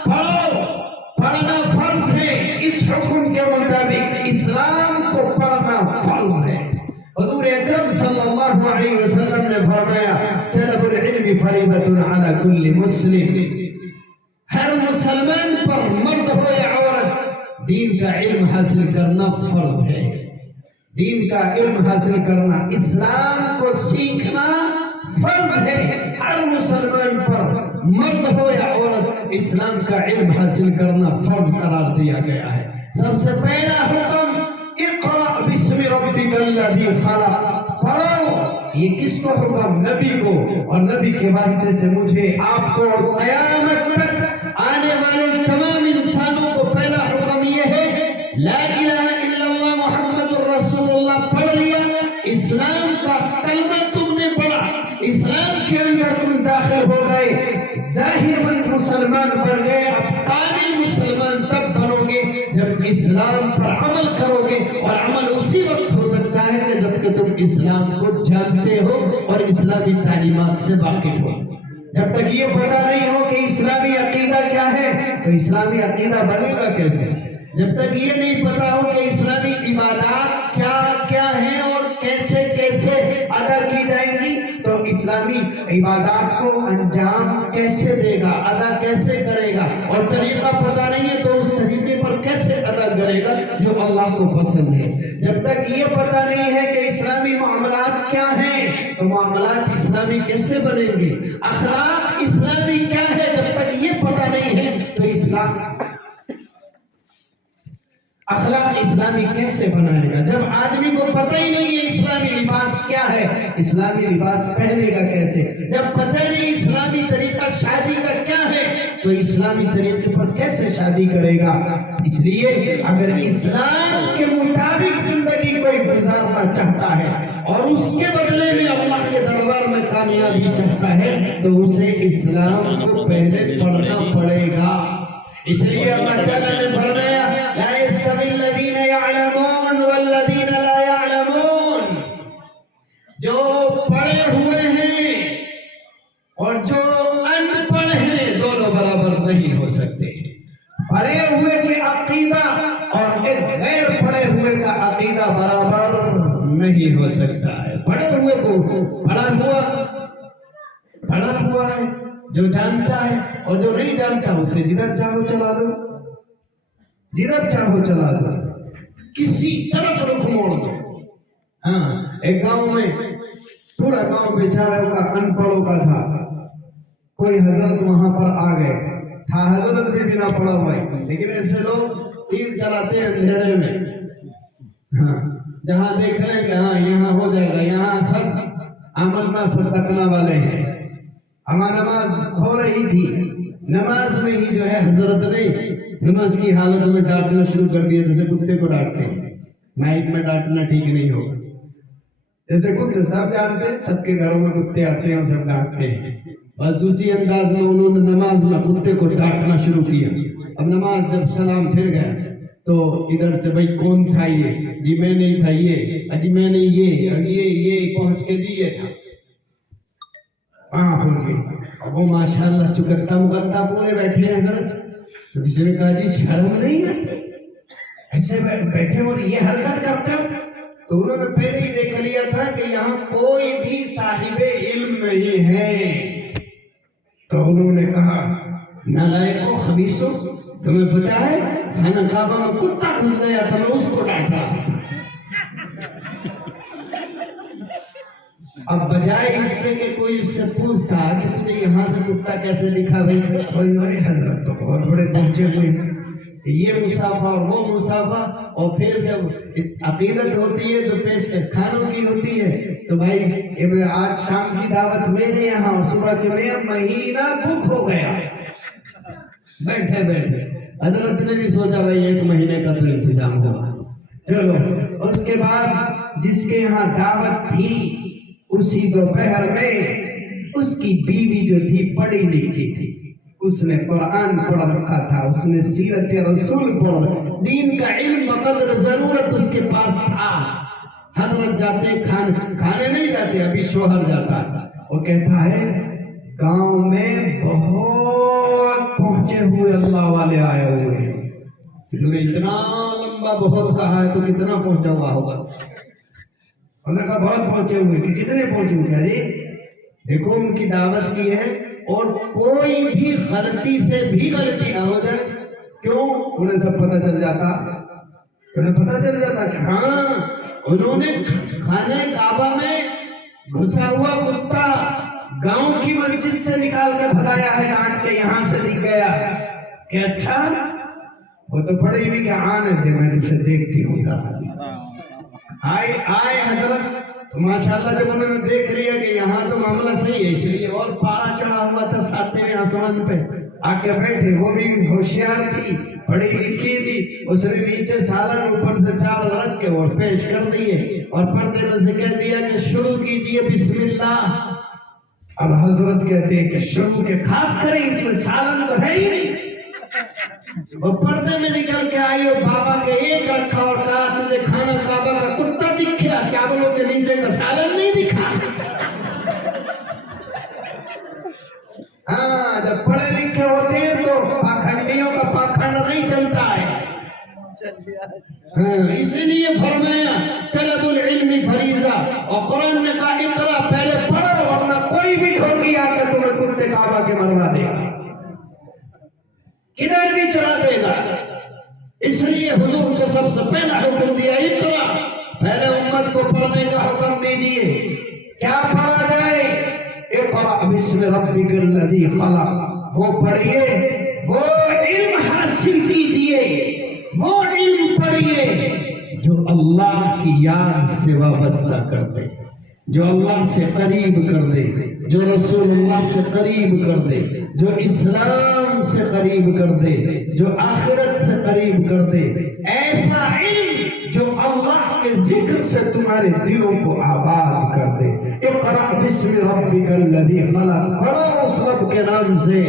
پڑھو، پڑھنا فرض ہے۔ اس حکم کے مطابق اسلام کو پڑھنا فرض ہے۔ حضور اکرم صلی اللہ علیہ وسلم نے فرمایا طلب العلم فریضۃ علی کل مسلم، ہر مسلمان پر مرد ہو یا عورت دین کا علم حاصل کرنا فرض ہے۔ دین کا علم حاصل کرنا، اسلام کو سیکھنا فرض ہے۔ ہر مسلمان پر مرد ہو یا عورت اسلام کا علم حاصل کرنا فرض قرار دیا گیا ہے۔ سب سے پہلا حکم اقرأ بسم ربک الذی خلق، پڑھو۔ یہ کس کو حکم؟ نبی کو، اور نبی کے واسطے سے مجھے، آپ کو اور قیامت تک آنے والے تمام انسانوں کو پہلا حکم یہ ہے لا الہ الا اللہ محمد الرسول اللہ پڑھ لیا، اسلام کا کلمہ تم نے پڑھا، اسلام کے اندر تم داخل ہو گئے، ظاہر مند مسلمان بن گئے۔ اب کامل مسلمان تب بنو گے جب اسلام پر عمل کرو گے، اور عمل اسی وقت ہو سکتا ہے کہ جب کہ تم اسلام کو جانتے ہو اور اسلامی تعلیمات سے واقف ہو۔ جب تک یہ پتہ نہیں ہو کہ اسلامی عقیدہ کیا ہے تو اسلامی عقیدہ بنے گا کیسے؟ جب تک یہ نہیں پتا ہو کہ اسلامی عبادات کیا کیا ہیں اور کیسے کیسے ادا کی جائیں گی تو اسلامی عبادات کو انجام کیسے دے گا، ادا کیسے کرے گا، اور طریقہ پتا نہیں ہے تو اس طریقے پر کیسے ادا کرے گا جو اللہ کو پسند ہے۔ جب تک یہ پتا نہیں ہے کہ اسلامی معاملات کیا ہیں تو معاملات اسلامی کیسے بنیں گے، اخلاق اسلامی کیا ہے، جب تک یہ پتا نہیں ہے تو اخلاق اسلامی کیسے بنائے گا؟ جب آدمی کو پتہ ہی نہیں ہے اسلامی لباس کیا ہے، اسلامی لباس پہنے گا کیسے؟ جب پتہ نہیں اسلامی طریقہ شادی کا کیا ہے تو اسلامی طریقے پر کیسے شادی کرے گا؟ اس لیے اگر اسلام کے مطابق زندگی کوئی گزارنا چاہتا ہے اور اس کے بدلے میں اللہ کے دربار میں کامیابی چاہتا ہے تو اسے اسلام کو پہلے پڑھنا پڑے گا۔ اس لیے اللہ تعالیٰ نے فرمایا لا يستوي الذين يعلمون والذين لا يعلمون، جو پڑھے ہوئے ہیں اور جو ان پڑھ ہیں دونوں برابر نہیں ہو سکتے۔ پڑھے ہوئے کے عقیدہ اور ایک غیر پڑھے ہوئے کا عقیدہ برابر نہیں ہو سکتا ہے۔ پڑھے ہوئے کو پڑھا ہوا ہے جو جانتا ہے، اور جو نہیں جانتا اسے جدھر چاہو چلا دو، جدھر چاہو چلا دو، کسی طرف رخ موڑ دو۔ ہاں، ایک گاؤں میں پورا گاؤں بیچاروں کا ان پڑھوں کا تھا، کوئی حضرت وہاں پر آ گئے تھا، حضرت بھی بنا پڑھا ہوا ہے، لیکن ایسے لوگ تیر چلاتے ہیں اندھیرے میں، ہاں جہاں دیکھ رہے ہیں کہ ہاں یہاں ہو جائے گا، یہاں سب آمنا صدقنا والے ہیں۔ ہماری نماز ہو رہی تھی، نماز میں ہی جو ہے حضرت نے نماز کی حالت میں ڈانٹنا شروع کر دیا جیسے کتے کو ڈانٹتے ہیں۔ مائک میں ڈانٹنا ٹھیک نہیں ہوگا، جیسے کتے سب جانتے ہیں، سب کے گھروں میں کتے آتے ہیں اور سب ڈانٹتے ہیں، بس اسی انداز میں انہوں نے نماز میں کتے کو ڈانٹنا شروع کیا۔ اب نماز جب سلام پھر گیا تو ادھر سے بھائی کون تھا یہ؟ جی میں نہیں تھا یہ، جی میں نہیں یہ پہنچ کے جی یہ تھا، پہنچ گئی۔ اب وہ ماشاءاللہ چکرتا مکرتا پورے بیٹھے ہیں حضرت، تو کسی نے کہا جی شرم نہیں آتی ایسے بیٹھے اور یہ حرکت کرتے ہو؟ تو انہوں نے پہلے ہی دیکھ لیا تھا کہ یہاں کوئی بھی صاحب علم نہیں ہے، تو انہوں نے کہا نالائقو خبیثو، تمہیں پتا ہے خانہ کعبہ میں کتا گھس گیا تھا، میں اس کو ڈانٹ رہا تھا۔ اب بجائے اس کے کہ کوئی اس سے پوچھتا کہ تجھے یہاں سے کتا کیسے دکھا بھائی، حضرت تو بہت بڑے پہنچے ہوئے ہیں، یہ مسافہ اور وہ مسافہ، اور پھر جب عقیدت ہوتی ہے تو پیشکش کھانوں کی ہوتی ہے. تو بھائی آج شام کی دعوت میرے یہاں اور صبح کے میں مہینہ بک ہو گیا بیٹھے بیٹھے. حضرت نے بھی سوچا بھائی 1 مہینے کا تو انتظام ہوگا. چلو اس کے بعد جس کے یہاں دعوت تھی اسی دوپہر میں اس کی بیوی جو تھی پڑھی لکھی تھی، اس نے قرآن پڑھ رکھا تھا، اس نے سیرت رسول پڑھ، دین کا علم بقدر ضرورت اس کے پاس تھا. حضرت جاتے کھانے نہیں جاتے، ابھی شوہر جاتا، وہ کہتا ہے گاؤں میں بہت پہنچے ہوئے اللہ والے آئے ہوئے ہیں. تو نے اتنا لمبا بہت کہا ہے تو کتنا پہنچا ہوا ہوگا؟ انہوں نے کہا بہت پہنچے ہوئے. کہ کتنے پہنچے ہوئے؟ کہہ رہے دیکھو ان کی دعوت کی ہے اور کوئی بھی غلطی سے بھی غلطی نہ ہو جائے. کیوں؟ انہیں سب پتہ چل جاتا، انہیں پتہ چل جاتا کہ ہاں انہوں نے خانہ کعبہ میں گھسا ہوا کتا گاؤں کی مسجد سے نکال کر بھگایا ہے، ڈانٹ کے یہاں سے دکھ گیا. کہ اچھا وہ تو پڑھی ہوئی کہ آنے دے میں تجھے دیکھتی ہوں ذرا. آئے حضرت تو ماشاءاللہ جب انہوں نے دیکھ لیا کہ یہاں تو معاملہ صحیح ہے، اس لیے اور پارا چڑھا ہوا تھا 7ویں آسمان پہ آ کے بیٹھے. وہ بھی ہوشیار تھی، پڑھی لکھی تھی، اس نے نیچے سالن اوپر سے چاول رکھ کے اور پیش کر دیے اور پردے میں سے کہہ دیا کہ شروع کیجئے بسم اللہ. اب حضرت کہتے ہیں کہ شروع کے کھاپ کریں، اس میں سالن تو ہے ہی نہیں. وہ پردے میں نکل کے آئی اور بابا کے ایک رکھا اور کہا تجھے کھانا کعبہ کا کتا دکھا، چاولوں کے نیچے کا سالن نہیں دکھا. ہاں جب پڑھے لکھے ہوتے ہیں تو پاکھنڈیوں کا پاکھنڈ نہیں چلتا ہے. ہاں اسی لیے فرمایا طلب العلم فریضہ، اور قرآن نے کہا اقرا، پہلے پڑھو ورنہ کوئی بھی ڈھونگی آ کے تمہیں کتے کعبہ کے مروا دے گا، کدھر بھی چلا دے گا. اس لیے حضور کو سب سے پہلا حکم دیا اقرا، پہلے امت کو پڑھنے کا حکم دیجئے. کیا پڑھا جائے؟ اقرا بسم ربک الذی خلق. وہ پڑھیے، وہ علم حاصل کیجئے، وہ علم پڑھیے جو اللہ کی یاد سے وابستہ کر دے، جو اللہ سے قریب کر دے، جو رسول اللہ سے قریب کر دے، جو اسلام سے قریب کر دے، جو آخرت سے قریب کر دے. ایسا علم جو اللہ کے ذکر سے تمہارے دلوں کو آباد کر دے. اقرأ بسم ربک الذی خلق، پڑھو اس رب کے نام سے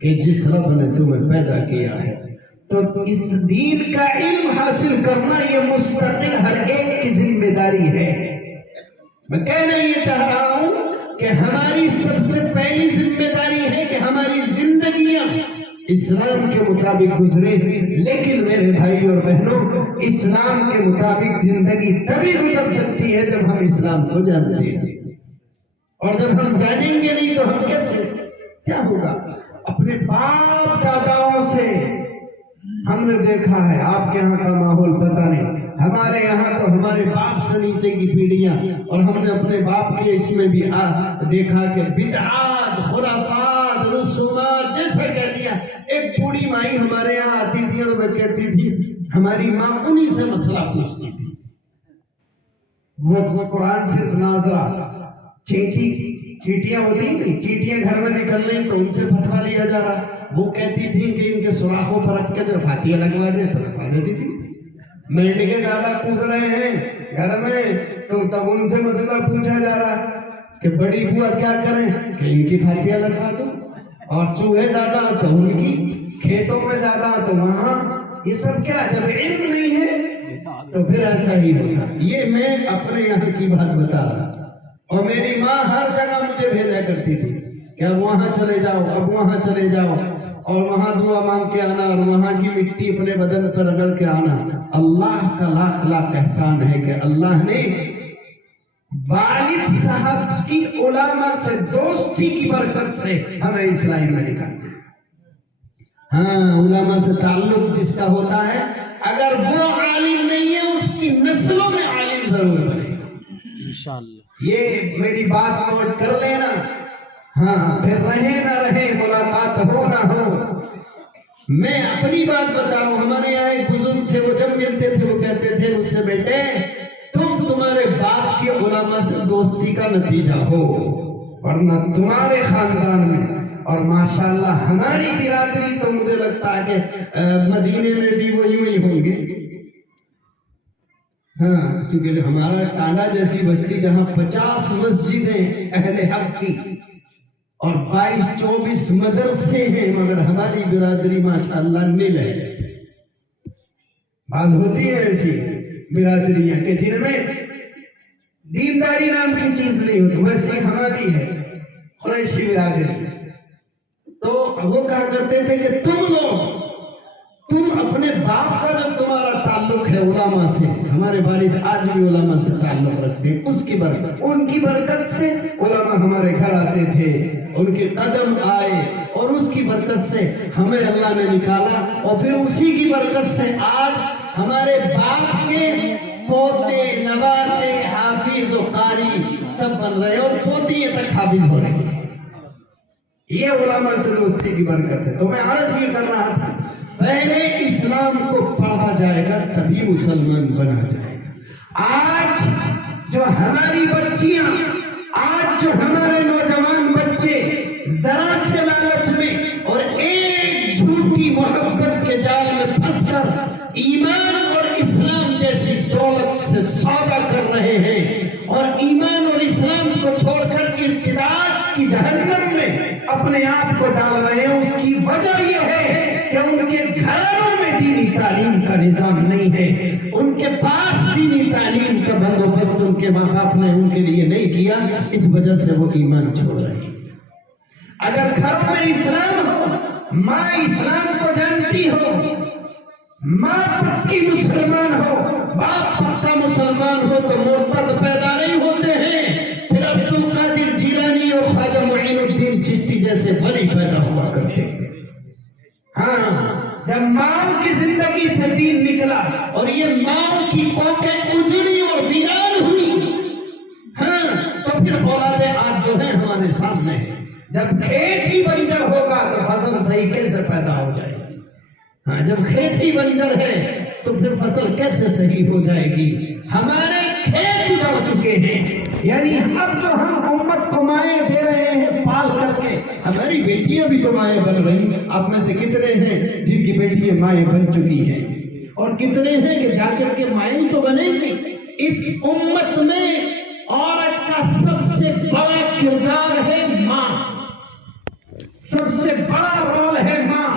کہ جس رب نے تمہیں پیدا کیا ہے. تو اس دین کا علم حاصل کرنا یہ مستقل ہر ایک کی ذمہ داری ہے. میں کہنا یہ چاہتا ہوں کہ ہماری سب سے پہلی ذمہ داری ہے کہ ہماری زندگیاں اسلام کے مطابق گزرے. لیکن میرے بھائی اور بہنوں، اسلام کے مطابق زندگی تبھی گزر سکتی ہے جب ہم اسلام کو جانتے ہیں، اور جب ہم جانیں گے نہیں تو ہم کیسے؟ کیا ہوگا؟ اپنے باپ داداؤں سے ہم نے دیکھا ہے، آپ کے ہاں کا ماحول پتہ نہیں، ہمارے یہاں تو ہمارے باپ سے نیچے کی پیڑھیاں، اور ہم نے اپنے باپ کے اس میں بھی دیکھا کہ بدعات، خرافات، رسومات جیسا کہہ دیا. ایک بوڑھی مائی ہمارے یہاں آتی تھی اور وہ کہتی تھی ہماری ماں انہی سے مسئلہ پوچھتی تھی. وہ قرآن صرف ناظرہ، چیٹیاں ہوتی ہیں، چیٹیاں گھر میں نکل رہی تو ان سے فتویٰ لیا جا رہا. وہ کہتی تھی کہ ان کے سوراخوں پر رکھ کے جو فاتحہ لگوا دے تو لگوا دیتی تھی. مینڈکے زیادہ کود رہے ہیں گھر میں تو تب ان سے مسئلہ پوچھا جا رہا کہ بڑی بوا کیا کریں کہ ان کی فاتحہ لگوا دو، اور چوہے زیادہ تو ان کی، کھیتوں میں زیادہ تو وہاں. یہ سب کیا؟ جب علم نہیں ہے تو پھر ایسا ہی ہوتا. یہ میں اپنے یہاں کی بات بتا رہا، اور میری ماں ہر جگہ مجھے بھیجا کرتی تھی کہ اب وہاں چلے جاؤ، اب وہاں چلے جاؤ، اور وہاں دعا مانگ کے آنا، اور وہاں کی مٹی اپنے بدن پر رگڑ کے آنا. اللہ کا لاکھ لاکھ احسان ہے کہ اللہ نے والد صاحب کی علماء سے دوستی کی برکت سے ہمیں اسلائی میں نکال دیا. ہاں علماء سے تعلق جس کا ہوتا ہے، اگر وہ عالم نہیں ہے اس کی نسلوں میں عالم ضرور بنے گا انشاءاللہ. یہ میری بات نوٹ کر لینا. ہاں پھر رہے نہ رہے، ملاقات ہو نہ ہو، میں اپنی بات بتا رہا ہوں. ہمارے یہاں ایک بزرگ تھے, وہ جب ملتے تھے وہ کہتے تھے مجھ سے, بیٹے تم تمہارے باپ کے علماء سے دوستی کا نتیجہ ہو, ورنہ تمہارے خاندان میں اور ماشاءاللہ ہماری برادری تو مجھے لگتا ہے کہ مدینے میں بھی وہ یوں ہی ہوں گے. ہاں, کیونکہ جو ہمارا ٹانڈا جیسی بستی جہاں 50 مسجدیں اہل حق کی اور 22-24 مدرسے ہیں, مگر ہماری برادری ماشاءاللہ نل ہے. بعض ہوتی ہیں ایسی برادریاں کہ جن میں دینداری نام کی چیز نہیں ہوتی, ویسے ہماری ہے قریشی برادری. تو وہ کہا کرتے تھے کہ تم اپنے باپ کا جو تمہارا تعلق ہے علماء سے, ہمارے والد آج بھی علماء سے تعلق رکھتے ہیں, اس کی برکت, ان کی برکت سے علماء ہمارے گھر آتے تھے, ان کے قدم آئے اور اس کی برکت سے ہمیں اللہ نے نکالا, اور پھر اسی کی برکت سے آج ہمارے باپ کے پوتے نواسے حافظ و قاری سب بن رہے ہیں, اور پوتی یہ تک حافظ ہو رہے ہیں. یہ علماء سے دوستی کی برکت ہے. تو میں عرض یہ کر رہا تھا, پہلے اسلام کو پڑھا جائے گا تبھی مسلمان بنا جائے گا. آج جو ہماری بچیاں, آج جو ہمارے نوجوان بچے ذرا سے لالچ میں اور ایک جھوٹی محبت کے جال میں پھنس کر ایمان اور اسلام جیسی دولت سے سودا کر رہے ہیں, اور ایمان اور اسلام کو چھوڑ کر ارتداد کی جہنم میں اپنے آپ کو ڈال رہے ہیں, اس کی وجہ یہ ہے کہ ان کے گھروں میں دینی تعلیم کا نظام نہیں ہے, ان کے پاس دینی تعلیم کا بندوبست ان کے ماں باپ نے ان کے لیے نہیں کیا, اس وجہ سے وہ ایمان چھوڑ رہے ہیں. اگر گھروں میں اسلام ہو, ماں اسلام کو جانتی ہو, ماں پکی مسلمان ہو, باپ پکا مسلمان ہو, تو مرتد پیدا نہیں ہوتے ہیں. پھر عبد القادر جیلانی اور خواجہ معین الدین چشتی جیسے ولی پیدا ہوا کرتے ہیں. ہاں, جب ماں کی زندگی سے دین نکلا اور یہ ماں کی کوکیں اجڑی اور ویران ہوئی, ہاں, تو پھر اولادیں آج جو ہیں ہمارے سامنے ہیں. جب کھیت ہی بنجر ہوگا تو فصل صحیح کیسے پیدا ہو جائے گی؟ ہاں, جب کھیت ہی بنجر ہے تو پھر فصل کیسے صحیح ہو جائے گی؟ ہمارے کھیت اجڑ چکے ہیں. یعنی اب جو ہم امت کو مائیں دے رہے ہیں پال کر کے, ہماری بیٹیاں بھی تو مائیں بن رہی. آپ میں سے کتنے ہیں جن کی بیٹیاں مائیں بن چکی ہیں, اور کتنے ہیں کہ جا کر کے مائیں تو بنیں گی؟ اس امت میں عورت کا سب سے بڑا کردار ہے ماں, سب سے بڑا رول ہے ماں,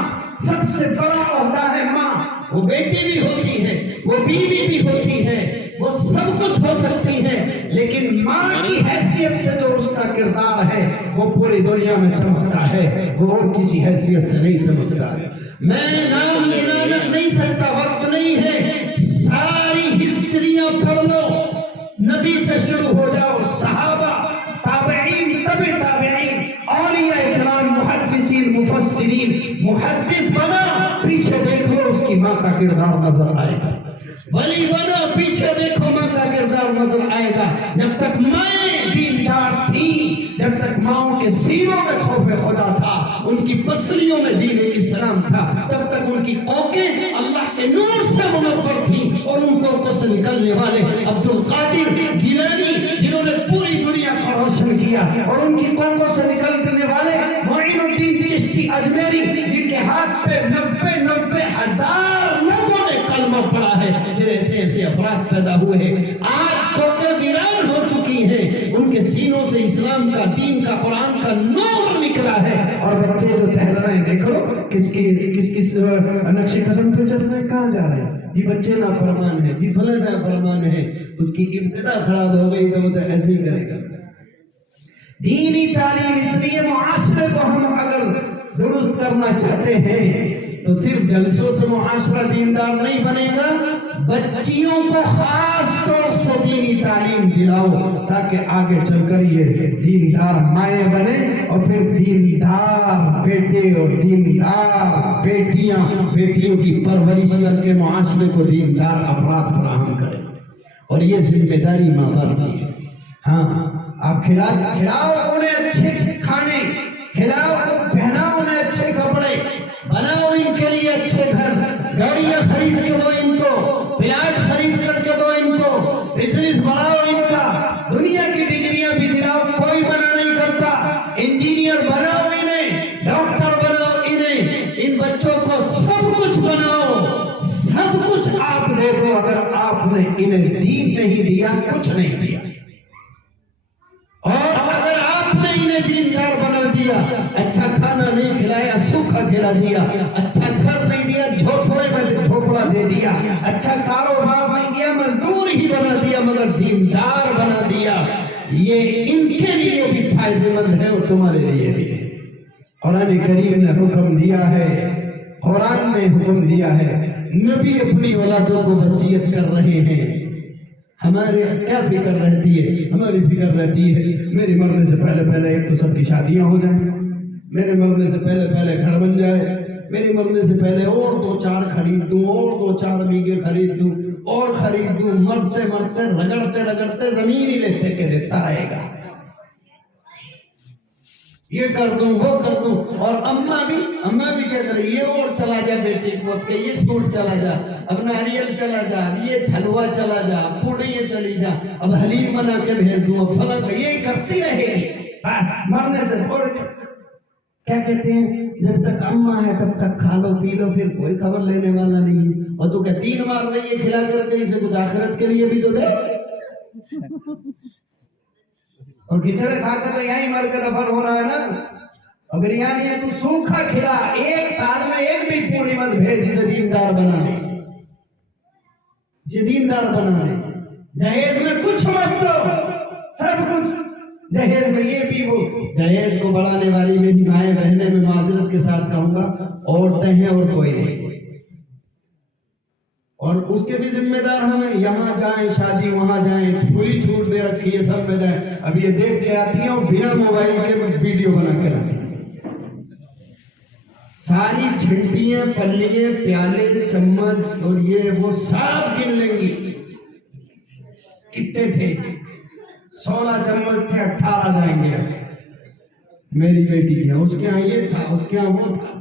سب سے بڑا عہدہ ہے ماں. وہ بیٹی بھی ہوتی ہے, وہ بیوی بھی ہوتی ہے, وہ سب کچھ ہو سکتی ہے, لیکن ماں کی حیثیت سے جو اس کا کردار ہے وہ پوری دنیا میں چمکتا ہے, وہ اور کسی حیثیت سے نہیں چمکتا. میں نام گنا نہیں سکتا, وقت نہیں ہے. ساری ہسٹریاں پڑھ لو, نبی سے شروع ہو جاؤ, صحابہ, تابعین, تبع تابعین, اولیاء اکرام, محدثین, مفسرین. محدث بنا, پیچھے دیکھ لو, اس کی ماں کا کردار نظر آئے گا. ولی بنا, پیچھے دیکھو, ماں کا کردار نظر آئے گا. جب تک مائیں دیندار تھیں, جب تک ماؤں کے سینوں میں خوف خدا تھا, ان کی پسلیوں میں دین اسلام تھا, تب تک ان کی کوکیں اللہ کے نور سے منور تھیں. اور ان کوکوں سے نکلنے والے عبد القادر جیلانی, جنہوں نے پوری دنیا کو روشن کیا, اور ان کی کوکوں سے نکلنے والے معین الدین چشتی اجمیری, جن کے ہاتھ پہ 90 ہزار لوگوں نے کلمہ پڑھا ہے. پھر ایسے افراد پیدا ہوئے ہیں, آج کوکیں ویران ہو چکی ہیں, ان کے سینوں سے اسلام کا, دین کا, قرآن کا نور نکلا ہے. اور بچے جو ٹہل رہے ہیں, دیکھو کس نقش قدم پہ چل رہے ہیں, کہاں جا رہے ہیں جی؟ بچے نافرمان ہیں جی, فلاں نافرمان ہے, اس کی ابتدا خراب ہو گئی تو وہ تو ایسے ہی کرے گا. دینی تعلیم, اس لیے معاشرے کو ہم اگر درست کرنا چاہتے ہیں تو صرف جلسوں سے معاشرہ دیندار نہیں بنے گا, بچیوں کو خاص طور سے دینی تعلیم دلاؤ تاکہ آگے چل کر یہ دیندار مائیں بنے, اور پھر دیندار بیٹے اور دیندار بیٹیوں کی پرورش کر کے معاشرے کو دیندار افراد فراہم کریں. اور یہ ذمہ داری ماں باپ کی ہے. ہاں, آپ کھلاؤ انہیں اچھے کھانے, کھلاؤ پہناؤ انہیں اچھے کپڑے, بناؤ ان کے لیے اچھے گھر، گاڑیاں خرید کے دو ان کو، پلاٹ خرید کر کے دو ان کو، بزنس بڑھاؤ ان کا، دنیا کی ڈگریاں بھی دلاؤ، کوئی منع نہیں کرتا، انجینئر بناؤ انہیں، ڈاکٹر بناؤ انہیں، ان بچوں کو سب کچھ بناؤ، سب کچھ آپ دے دو، اگر آپ نے انہیں دین نہیں دیا کچھ نہیں دیا۔ اور اگر آپ نے انہیں دیندار بنا دیا، اچھا کھانا نہیں کھلایا سوکھا کھلا دیا، اچھا گھر نہیں دیا جھوپڑے میں جھوپڑا دے دیا، اچھا کاروبار نہیں دیا مزدور ہی بنا دیا مگر دیندار بنا دیا، یہ ان کے لیے بھی فائدہ مند ہے اور تمہارے لیے بھی۔ قرآن کریم نے حکم دیا ہے، قرآن نے حکم دیا ہے، نبی اپنی اولادوں کو وصیت کر رہے ہیں۔ ہمارے کیا فکر رہتی ہے؟ ہماری فکر رہتی ہے میری مرنے سے پہلے پہلے ایک تو سب کی شادیاں ہو جائیں، میرے مرنے سے پہلے پہلے گھر بن جائے، میری مرنے سے پہلے اور 2-4 خرید دوں، اور 2-4 بیگھے خرید دوں، اور خرید دوں، مرتے مرتے رگڑتے رگڑتے زمین ہی لیتے کے دیتا رہے گا، یہ کر دوں وہ کر دوں۔ اور اماں بھی کیا کرے، یہ اور چلا جا بیٹی کو، اب کہ یہ سوٹ چلا جا، اب ناریل چلا جا، اب یہ حلوہ چلا جا، اب پوڑیاں چلی جا، اب حلیم بنا کے بھیج دوں، اب فلاں، یہ کرتی رہے گی مرنے سے۔ اور کیا کہتے ہیں، جب تک اماں ہے تب تک کھا لو پی لو، پھر کوئی خبر لینے والا نہیں ہے، اور تو کہ 3 مار رہی ہے کھلا کر کے، اسے کچھ آخرت کے لیے بھی تو دے۔ اور کھچڑے کھا کر تو یہی مر کے دفن ہو رہا ہے نا، اور بریانی ہے تو سوکھا کھلا، 1 سال میں ایک بھی پوری مت بھیج، اسے دیندار بنا دے، اسے دیندار بنا دے۔ جہیز میں کچھ مت دو، سب کچھ جہیز میں، یہ بھی وہ جہیز کو بڑھانے والی میری مائیں بہنیں، میں معذرت کے ساتھ کہوں گا، عورتیں ہیں اور کوئی نہیں، اور اس کے بھی ذمہ دار ہمیں، یہاں جائیں شادی وہاں جائیں، پوری چھوٹ دے رکھی ہے سب میں جائیں، اب یہ دیکھ کے آتی ہیں اور بنا موبائل کے ویڈیو بنا کے لاتی ہیں، ساری چھنٹیاں پلیاں پیالے چمچ اور یہ وہ سب گن لیں گی، کتنے تھے، 16 چمچ تھے، 18 جائیں گے میری بیٹی کے، اس کے ہاں یہ تھا، اس کے ہاں وہ تھا،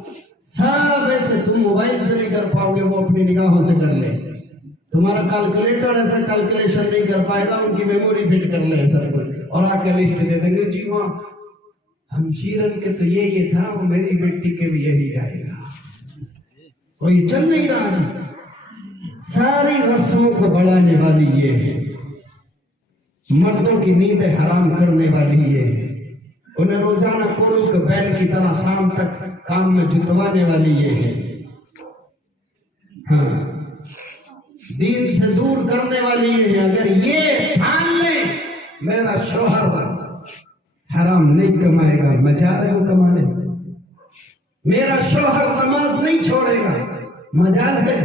سب ایسے تم موبائل سے نہیں کر پاؤ گے، وہ اپنی نگاہوں سے کر لے، تمہارا کیلکولیٹر ایسا کیلکولیشن نہیں کر پائے گا، ان کی میموری فٹ کر لے سب کچھ، اور آ کے لسٹ دے دیں گے، جی وہاں ہمشیرن کے تو یہ تھا، وہ میری بیٹی کے بھی یہی جائے گا، کوئی چل نہیں رہا جی۔ ساری رسموں کو بڑھانے والی یہ ہے، مردوں کی نیندیں حرام کرنے والی یہ ہے، انہیں روزانہ کورل کے بیل کی طرح شام تک کام میں جتوانے والی یہ ہے، ہاں دین سے دور کرنے والی یہ ہے۔ اگر یہ ٹھان لیں میرا شوہر حرام نہیں کمائے گا، مجال ہے وہ کما لے، میرا شوہر نماز نہیں چھوڑے گا، مجال ہے،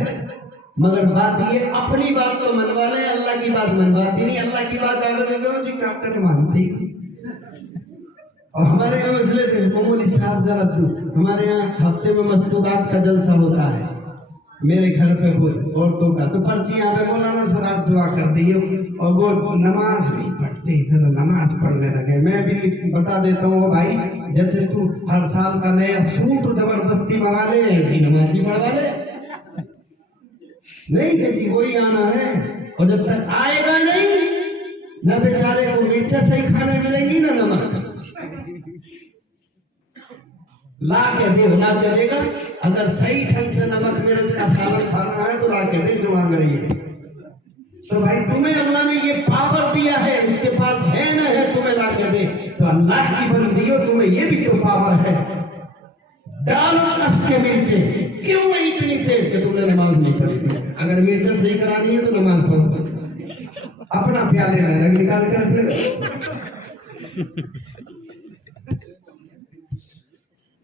مگر بات یہ اپنی بات تو منوا لیں، اللہ کی بات منواتی نہیں، اللہ کی بات آگے گا جی کیا کرنے مانتی۔ اور ہمارے یہاں مسئلے تھے قومول اشار ذرا دو، ہمارے یہاں ہفتے میں مستوقات کا جلسہ ہوتا ہے میرے گھر پہ خود عورتوں کا، تو پرچیاں پہ مولانا سر آپ دعا کر دیے، اور وہ نماز نہیں پڑھتے، ذرا نماز پڑھنے لگے، میں بھی بتا دیتا ہوں بھائی، جیسے تو ہر سال کا نیا سوٹ زبردستی منگا لے، ایسی نماز بھی پڑھوا لے، نہیں کہ جی وہی آنا ہے، اور جب تک آئے گا نہیں نہ بیچارے کو مرچیں صحیح کھانے ملیں گی نہ نمک، لا کے دے گا، اگر صحیح ڈھنگ سے نمک مرچ کا سالن کھانا ہے تو لا کے دے جو مانگ رہی ہے۔ تو بھائی تمہیں اللہ نے یہ پاور دیا ہے، اس کے پاس ہے نہ ہے تمہیں لا کے دے، تو اللہ کی بندیوں تمہیں یہ بھی تو پاور ہے، ڈالو کس کے مرچیں، کیوں ہے اتنی تیز کہ تم نے نماز نہیں پڑھی تھی؟ اگر مرچیں صحیح کرانی ہے تو نماز پڑھو، اپنا پیالے میں لگ نکال کے رکھ لے،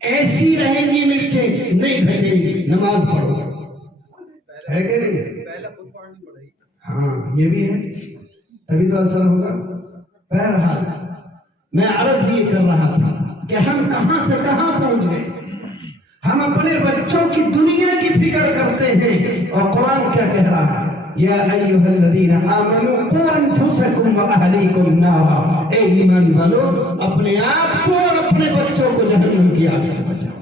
ایسی رہیں گی مرچیں نہیں گھٹیں گی، نماز پڑھو، ہے کہ نہیں؟ ہاں یہ بھی ہے، تبھی تو اثر ہوگا۔ بہرحال میں عرض یہ کر رہا تھا کہ ہم کہاں سے کہاں پہنچ گئے، ہم اپنے بچوں کی دنیا کی فکر کرتے ہیں، اور قرآن کیا کہہ رہا ہے، یا ایھا الذین آمنوا قوا انفسکم واہلیکم نارا، اے ایمان والو اپنے آپ کو اور اپنے بچوں کو جہنم کی آگ سے بچاؤ۔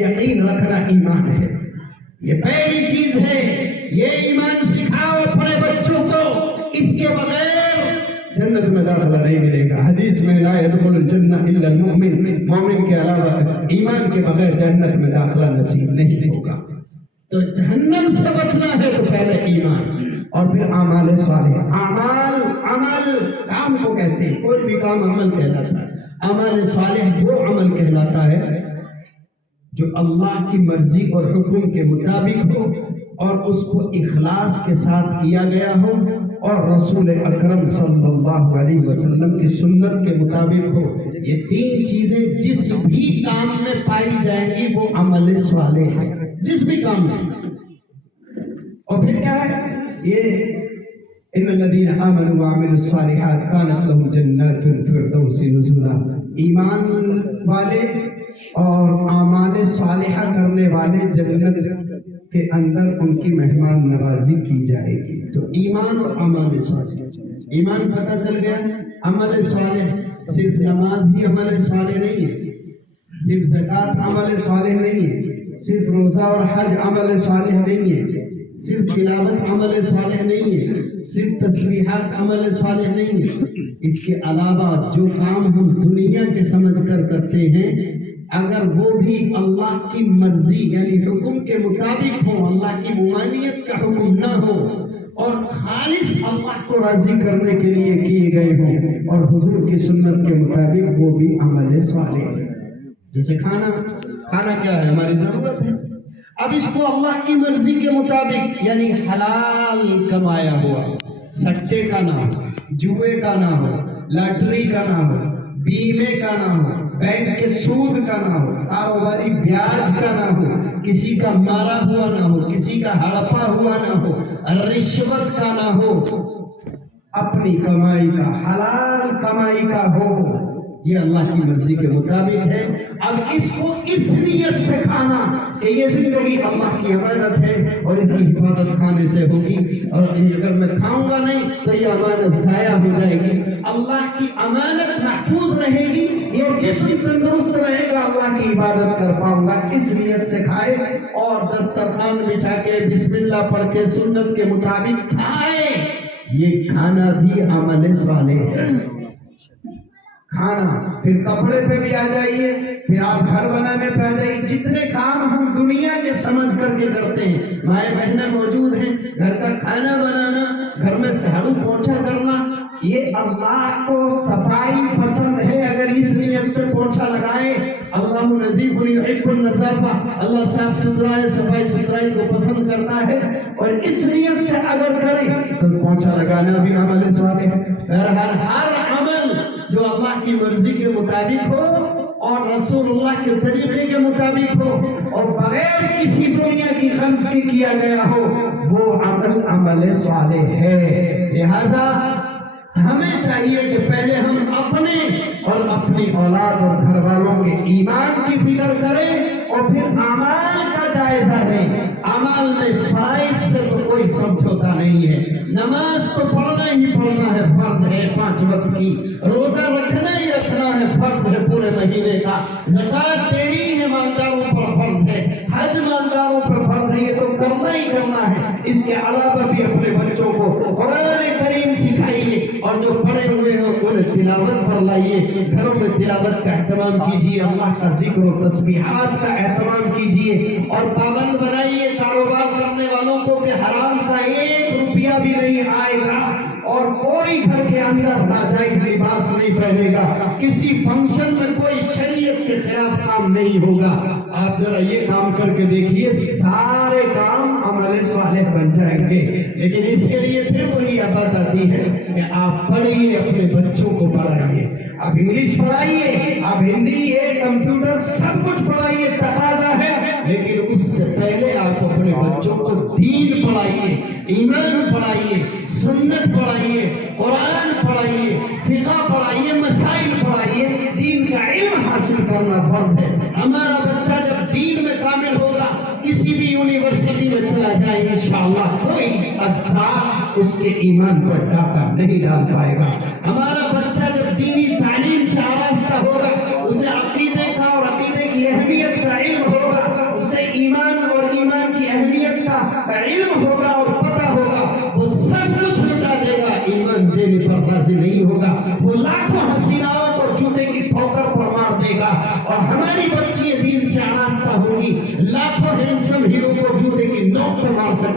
یقین رکھنا ایمان ہے۔ یہ پہلی چیز ہے، یہ ایمان سکھاؤ اپنے بچوں کو، اس کے بغیر جنت میں داخلہ نہیں ملے گا۔ حدیث میں لا يدخل الجنہ الا المؤمن، مومن کے علاوہ ایمان کے بغیر جنت میں داخلہ نصیب نہیں ہوگا۔ تو جہنم سے بچنا ہے تو پہلے ایمان اور پھر اعمال صالح۔ عمل کام کو کہتے ہیں، کوئی بھی کام عمل کہلاتا ہے۔ اعمال صالح وہ عمل کہلاتا ہے جو اللہ کی مرضی اور حکم کے مطابق ہو اور اس کو اخلاص کے ساتھ کیا گیا ہو اور رسول اکرم صلی اللہ علیہ وسلم کی سنت کے مطابق ہو۔ یہ تین چیزیں جس بھی کام میں پائی جائیں گی وہ عمل صالح ہے، جس بھی کام میں۔ اور پھر کیا ہے یہ ان الذین آمنوا وعملوا الصالحات کانت لهم جنات الفردوس نزلا، ایمان والے اور اعمال صالحہ کرنے والے جنت کے اندر ان کی مہمان نوازی کی جائے گی۔ تو ایمان اور اعمال صالح، ایمان پتہ چل گیا۔ عمل صالح صرف نماز ہی عمل صالح نہیں ہے، صرف زکوٰۃ عمل صالح نہیں ہے، صرف روزہ اور حج عمل صالح نہیں ہے، صرف تلاوت عمل صالح نہیں ہے، صرف تسبیحات عمل صالح نہیں ہے۔ اس کے علاوہ جو کام ہم دنیا کے سمجھ کر کرتے ہیں، اگر وہ بھی اللہ کی مرضی یعنی حکم کے مطابق ہو، اللہ کی ممانعت کا حکم نہ ہو اور خالص اللہ کو راضی کرنے کے لیے کیے گئے ہوں اور حضور کی سنت کے مطابق، وہ بھی عمل صالح ہے۔ جیسے کھانا کیا ہے؟ ہماری ضرورت ہے۔ اب اس کو اللہ کی مرضی کے مطابق یعنی حلال کمایا ہوا، سٹے کا نہ ہو، جوئے کا نہ ہو، لاٹری کا نہ ہو، بیمے کا نہ ہو، بینک کے سود کا نہ ہو، کاروباری بیاج کا نہ ہو، کسی کا مارا ہوا نہ ہو، کسی کا ہڑپا ہوا نہ ہو، رشوت کا نہ ہو، اپنی کمائی کا، حلال کمائی کا ہو، یہ اللہ کی مرضی کے مطابق ہے۔ اب اس کو اس نیت سے کھانا کہ یہ زندگی اللہ کی امانت ہے اور اس کی حفاظت کھانے سے ہوگی، اور اگر میں کھاؤں گا نہیں تو یہ امانت ضائع ہو جائے گی۔ اللہ کی امانت محفوظ رہے گی، یہ جسم تندرست رہے گا، اللہ کی عبادت کر پاؤں گا۔ اس نیت سے کھائے اور دسترخوان بچھا کے بسم اللہ پڑھ کے سنت کے مطابق کھائے، یہ کھانا بھی عمل صالح ہے۔ کھانا، پھر کپڑے پہ بھی آ جائیے، پھر آپ گھر بنانے پہ آ جائیے۔ جتنے کام ہم دنیا کے سمجھ کر کے کرتے ہیں، مائیں بہنیں موجود ہیں، گھر کا کھانا بنانا، گھر میں جھاڑو پوچھا کرنا، یہ اللہ کو صفائی پسند ہے۔ اگر اس نیت سے پوچھا لگائے، اللہ نظیف یحب النظافہ، اللہ صاف ستھرا ہے، صفائی ستھرائی کو پسند کرتا ہے، اور اس نیت سے اگر کریں تو پوچھا لگانا بھی عمل صالح ہے۔ ہر عمل جو اللہ کی مرضی کے مطابق ہو اور رسول اللہ کے طریقے کے مطابق ہو اور بغیر کسی دنیا کی غرض کے کیا گیا ہو، وہ عمل صالح ہے۔ لہذا ہمیں چاہیے کہ پہلے ہم اپنے اور اپنی اولاد اور گھر والوں کے ایمان کی فکر کریں اور پھر اعمال کا جائزہ لیں۔ اعمال میں فرائض سے تو کوئی سمجھوتا نہیں ہے۔ نماز تو پڑھنا ہی پڑھنا ہے، فرض ہے 5 وقت کی۔ روزہ رکھنا ہی رکھنا ہے، فرض ہے پورے مہینے کا۔ زکوٰۃ دینی ہے، مالداروں پر فرض ہے۔ حج مالداروں پر فرض ہے، یہ تو کرنا ہی کرنا ہے۔ اس کے علاوہ بھی اپنے بچوں کو قرآن کریم سکھائیے، اور جو پڑھے ہوئے ہیں انہیں تلاوت پر لائیے۔ گھروں میں تلاوت کا اہتمام کیجیے، اللہ کا ذکر و تسبیحات کا اہتمام کیجیے، اور پابند بنائیے کاروبار کرنے والوں کو کہ حرام کا 1 روپیہ بھی نہیں آئے گا، اور کوئی گھر کے اندر ناجائز لباس نہیں پہنے گا، کسی فنکشن میں کوئی شریعت کے خلاف کام نہیں ہوگا۔ آپ ذرا یہ کام کر کے دیکھیے، سارے کام عمل صالح بن جائیں گے۔ لیکن اس کے لیے پھر وہی بات آتی ہے کہ آپ پڑھیے، اپنے بچوں کو پڑھائیے، آپ انگلش پڑھائیے، آپ ہندی، کمپیوٹر، سب کچھ پڑھائیے، تقاضا ہے، لیکن اس سے پہلے آپ اپنے بچوں کو دین پڑھائیے، ایمان پڑھائیے، سنت پڑھائیے، قرآن پڑھائیے، فقہ پڑھائیے، مسائل پڑھائیے۔ دین کا علم حاصل کرنا فرض ہے۔ ہمارا بچہ جب دین میں کامل ہوگا، کسی بھی یونیورسٹی میں چلا جائے انشاءاللہ کوئی افسر اس کے ایمان پر ڈاکہ نہیں ڈال پائے گا۔ ہمارا بچہ جب دینی تعلیم سے آراستہ ہوگا، اسے عقیدے کا اور عقیدے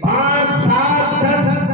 5, 7, 10,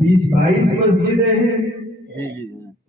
20-22